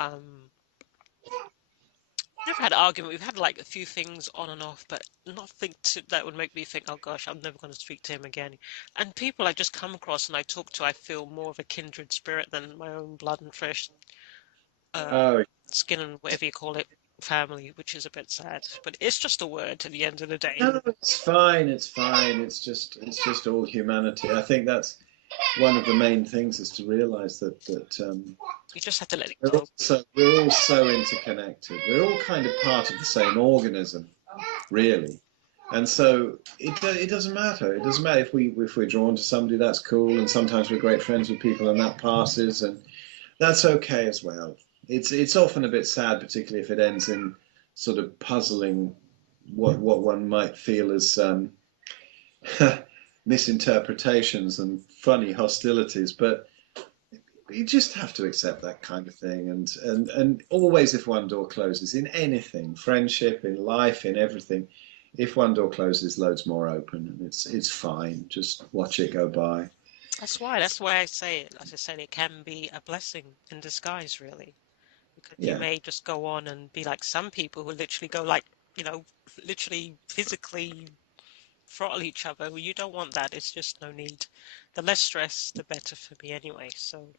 never had an argument. We've had like a few things on and off, but nothing that would make me think, oh gosh, I'm never going to speak to him again. And people I just come across and I talk to, I feel more of a kindred spirit than my own blood and flesh, uh, oh skin and whatever you call it, family, which is a bit sad. But it's just a word at the end of the day. no, it's fine. It's fine. It's just all humanity. I think that's one of the main things is to realize that You just have to let it we're go. all so interconnected. We're all kind of part of the same organism, really. And so it doesn't matter. It doesn't matter if we're drawn to somebody, that's cool, and sometimes we're great friends with people, and that passes, and that's okay as well. It's often a bit sad, particularly if it ends in sort of puzzling what one might feel as misinterpretations and funny hostilities, but you just have to accept that kind of thing, and always, if one door closes in anything, friendship, in life, in everything, if one door closes, loads more open, and it's fine. Just watch it go by. That's why I say it. As I said, it can be a blessing in disguise, really, because you Yeah. may just go on and be like some people who literally go like, literally physically throttle each other. Well, you don't want that. It's just no need. The less stress, the better for me anyway. So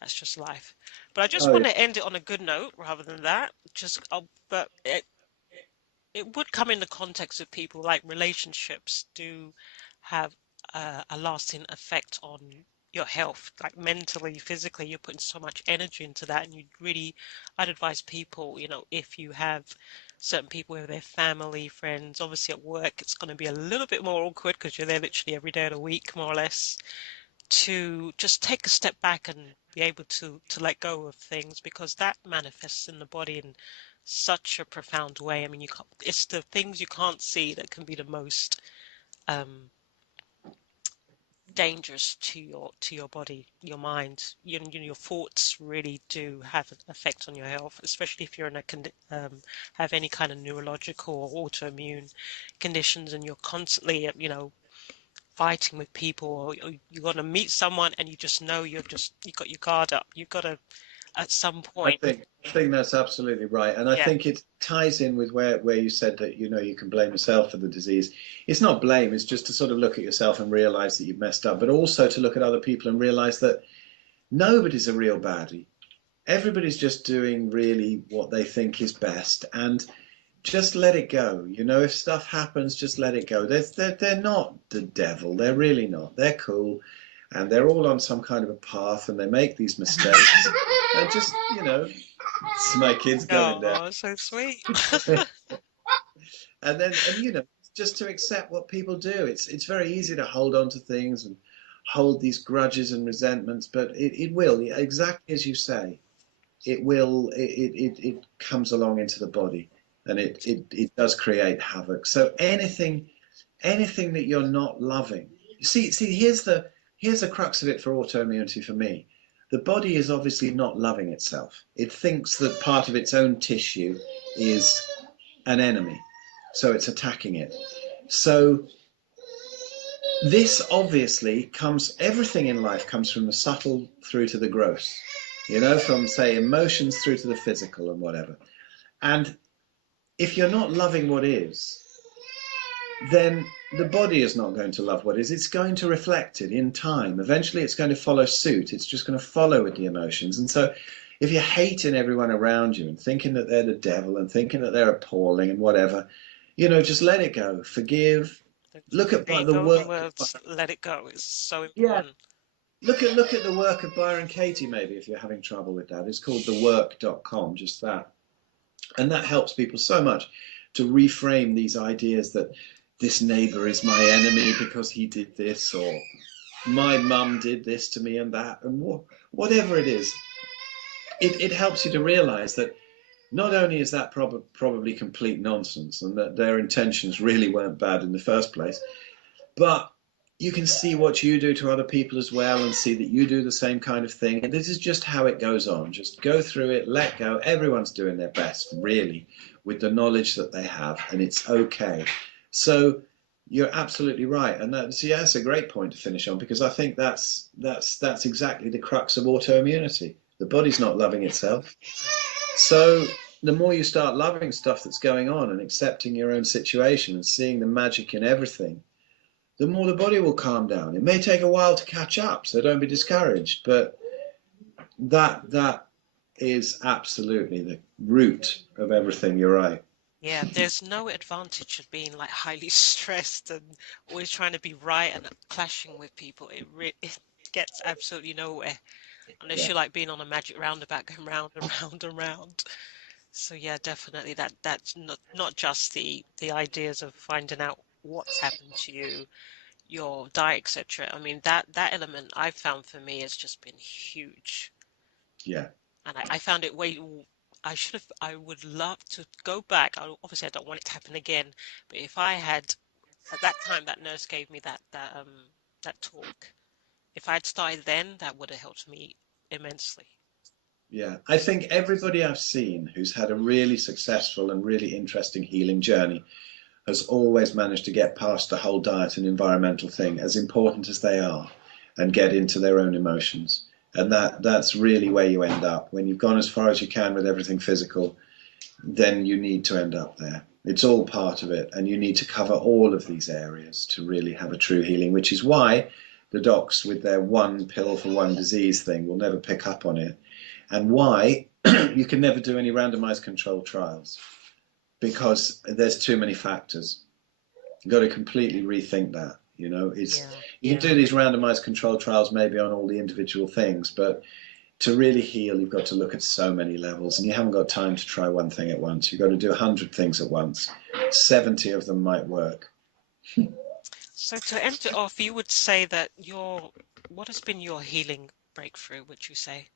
that's just life. But I just Oh yeah. want to end it on a good note rather than that. But it would come in the context of people like relationships do have a lasting effect on your health, like mentally, physically. You're putting so much energy into that, and I'd advise people, if you have certain people with their family, friends, obviously at work, it's going to be a little bit more awkward because you're there literally every day of the week, more or less, to just take a step back and be able to let go of things because that manifests in the body in such a profound way. I mean, it's the things you can't see that can be the most um, dangerous to your body, your mind. Your thoughts really do have an effect on your health, especially if you're in have any kind of neurological or autoimmune conditions, and you're constantly, fighting with people, or you're going to meet someone and you just know you got your guard up. You've got to at some I point. think that's absolutely right, and I Yeah. think it ties in with where you said that you can blame yourself for the disease. It's not blame; it's just to sort of look at yourself and realize that you've messed up, but also to look at other people and realize that nobody's a real baddie. Everybody's just doing really what they think is best, and just let it go. If stuff happens, just let it go. They're not the devil. They're really not. They're cool, and they're all on some kind of a path, and they make these mistakes. And just, it's my kids going there. Oh, so sweet. And just to accept what people do. It's very easy to hold on to things and hold these grudges and resentments, but it will, exactly as you say, it will, it comes along into the body, and it does create havoc. So anything that you're not loving, see, here's the crux of it for autoimmunity for me. The body is obviously not loving itself. It thinks that part of its own tissue is an enemy, so it's attacking it. So this obviously comes, everything in life comes from the subtle through to the gross, from say emotions through to the physical and whatever. And if you're not loving what is, then the body is not going to love what is. It's going to reflect it in time. Eventually it's going to follow suit. It's just going to follow with the emotions. And so if you're hating everyone around you and thinking that they're the devil and thinking that they're appalling and whatever, just let it go. Forgive. Look at The the golden work words, let it go, is so yeah, important. look at the work of Byron Katie, maybe, if you're having trouble with that. It's called thework.com, just that. And that helps people so much to reframe these ideas that this neighbor is my enemy because he did this, or my mum did this to me and that, and whatever it is. It helps you to realize that not only is that probably complete nonsense and that their intentions really weren't bad in the first place, but you can see what you do to other people as well and see that you do the same kind of thing. And this is just how it goes on. Just go through it, let go. Everyone's doing their best, really, with the knowledge that they have, and it's okay. So you're absolutely right. And that's a great point to finish on, because I think that's exactly the crux of autoimmunity. The body's not loving itself. So the more you start loving stuff that's going on and accepting your own situation and seeing the magic in everything, the more the body will calm down. It may take a while to catch up, so don't be discouraged. But that is absolutely the root of everything. You're right. Yeah, there's no advantage of being like highly stressed and always trying to be right and clashing with people. It gets absolutely nowhere unless Yeah, you're like being on a magic roundabout going round and round and round. So yeah, definitely that's not just the ideas of finding out what's happened to you, your diet, etc. I mean that element I've found for me has just been huge. yeah, And I found it way I would love to go back. Obviously I don't want it to happen again, but if I had at that time that nurse gave me that talk, if I'd started then, that would have helped me immensely. yeah. I think everybody I've seen who's had a really successful and really interesting healing journey has always managed to get past the whole diet and environmental thing, as important as they are, and get into their own emotions. And that's really where you end up. When you've gone as far as you can with everything physical, then you need to end up there. It's all part of it, and you need to cover all of these areas to really have a true healing, which is why the docs with their one pill for one disease thing will never pick up on it, and why you can never do any randomized controlled trials, because there's too many factors. You've got to completely rethink that. Yeah, You can yeah. do these randomized controlled trials maybe on all the individual things, but to really heal, you've got to look at so many levels, and you haven't got time to try one thing at once. You've got to do 100 things at once. 70 of them might work. So to end it off, you would say that what has been your healing breakthrough, would you say?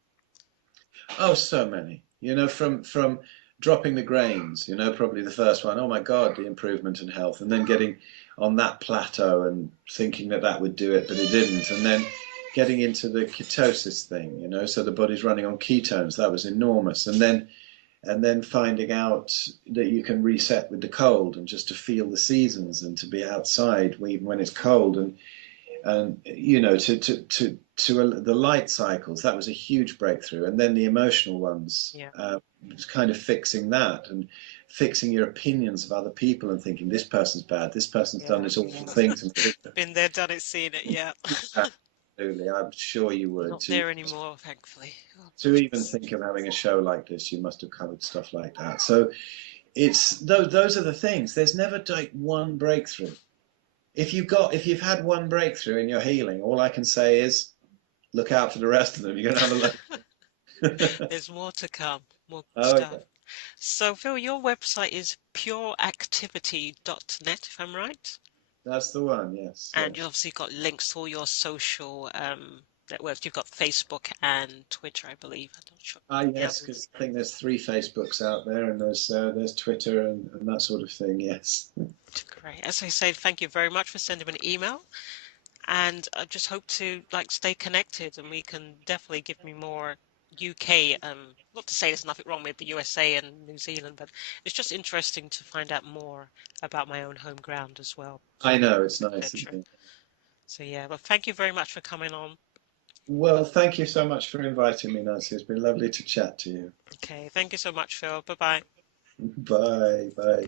Oh, so many. From dropping the grains, probably the first one. Oh my God, the improvement in health. And then getting on that plateau and thinking that would do it, but it didn't. And then getting into the ketosis thing, so the body's running on ketones. That was enormous. And then finding out that you can reset with the cold and just to feel the seasons and to be outside even when it's cold. And the light cycles, that was a huge breakthrough. And then the emotional ones, Yeah. was kind of fixing that and fixing your opinions of other people and thinking this person's bad, this person's done Yeah. this awful thing to me. Been there, done it, seen it. Yeah. Absolutely, I'm sure you would. Not there anymore, thankfully. Oh, To even goodness. think of having a show like this, you must have covered stuff like that. So it's those are the things. There's never like one breakthrough. If you've had one breakthrough in your healing, all I can say is look out for the rest of them. You're gonna have a look. There's more to come, more Oh stuff. yeah, So, Phil, your website is pureactivity.net, if I'm right? that's the one. Yes, And you yes. obviously got links to all your social networks. You've got Facebook and Twitter, I believe. I'm not sure Ah, the yes, others. because I think there's three Facebooks out there, and there's Twitter and that sort of thing. Yes. Great. As I say, thank you very much for sending me an email. And I just hope to like stay connected, and we can definitely give me more UK. Not to say there's nothing wrong with the USA and New Zealand, but it's just interesting to find out more about my own home ground as well, I know it's nice, isn't etc. it? So yeah, but thank you very much for coming on. Well, thank you so much for inviting me, Nancy. It's been lovely to chat to you. Okay, thank you so much, Phil. Bye bye. Bye, bye.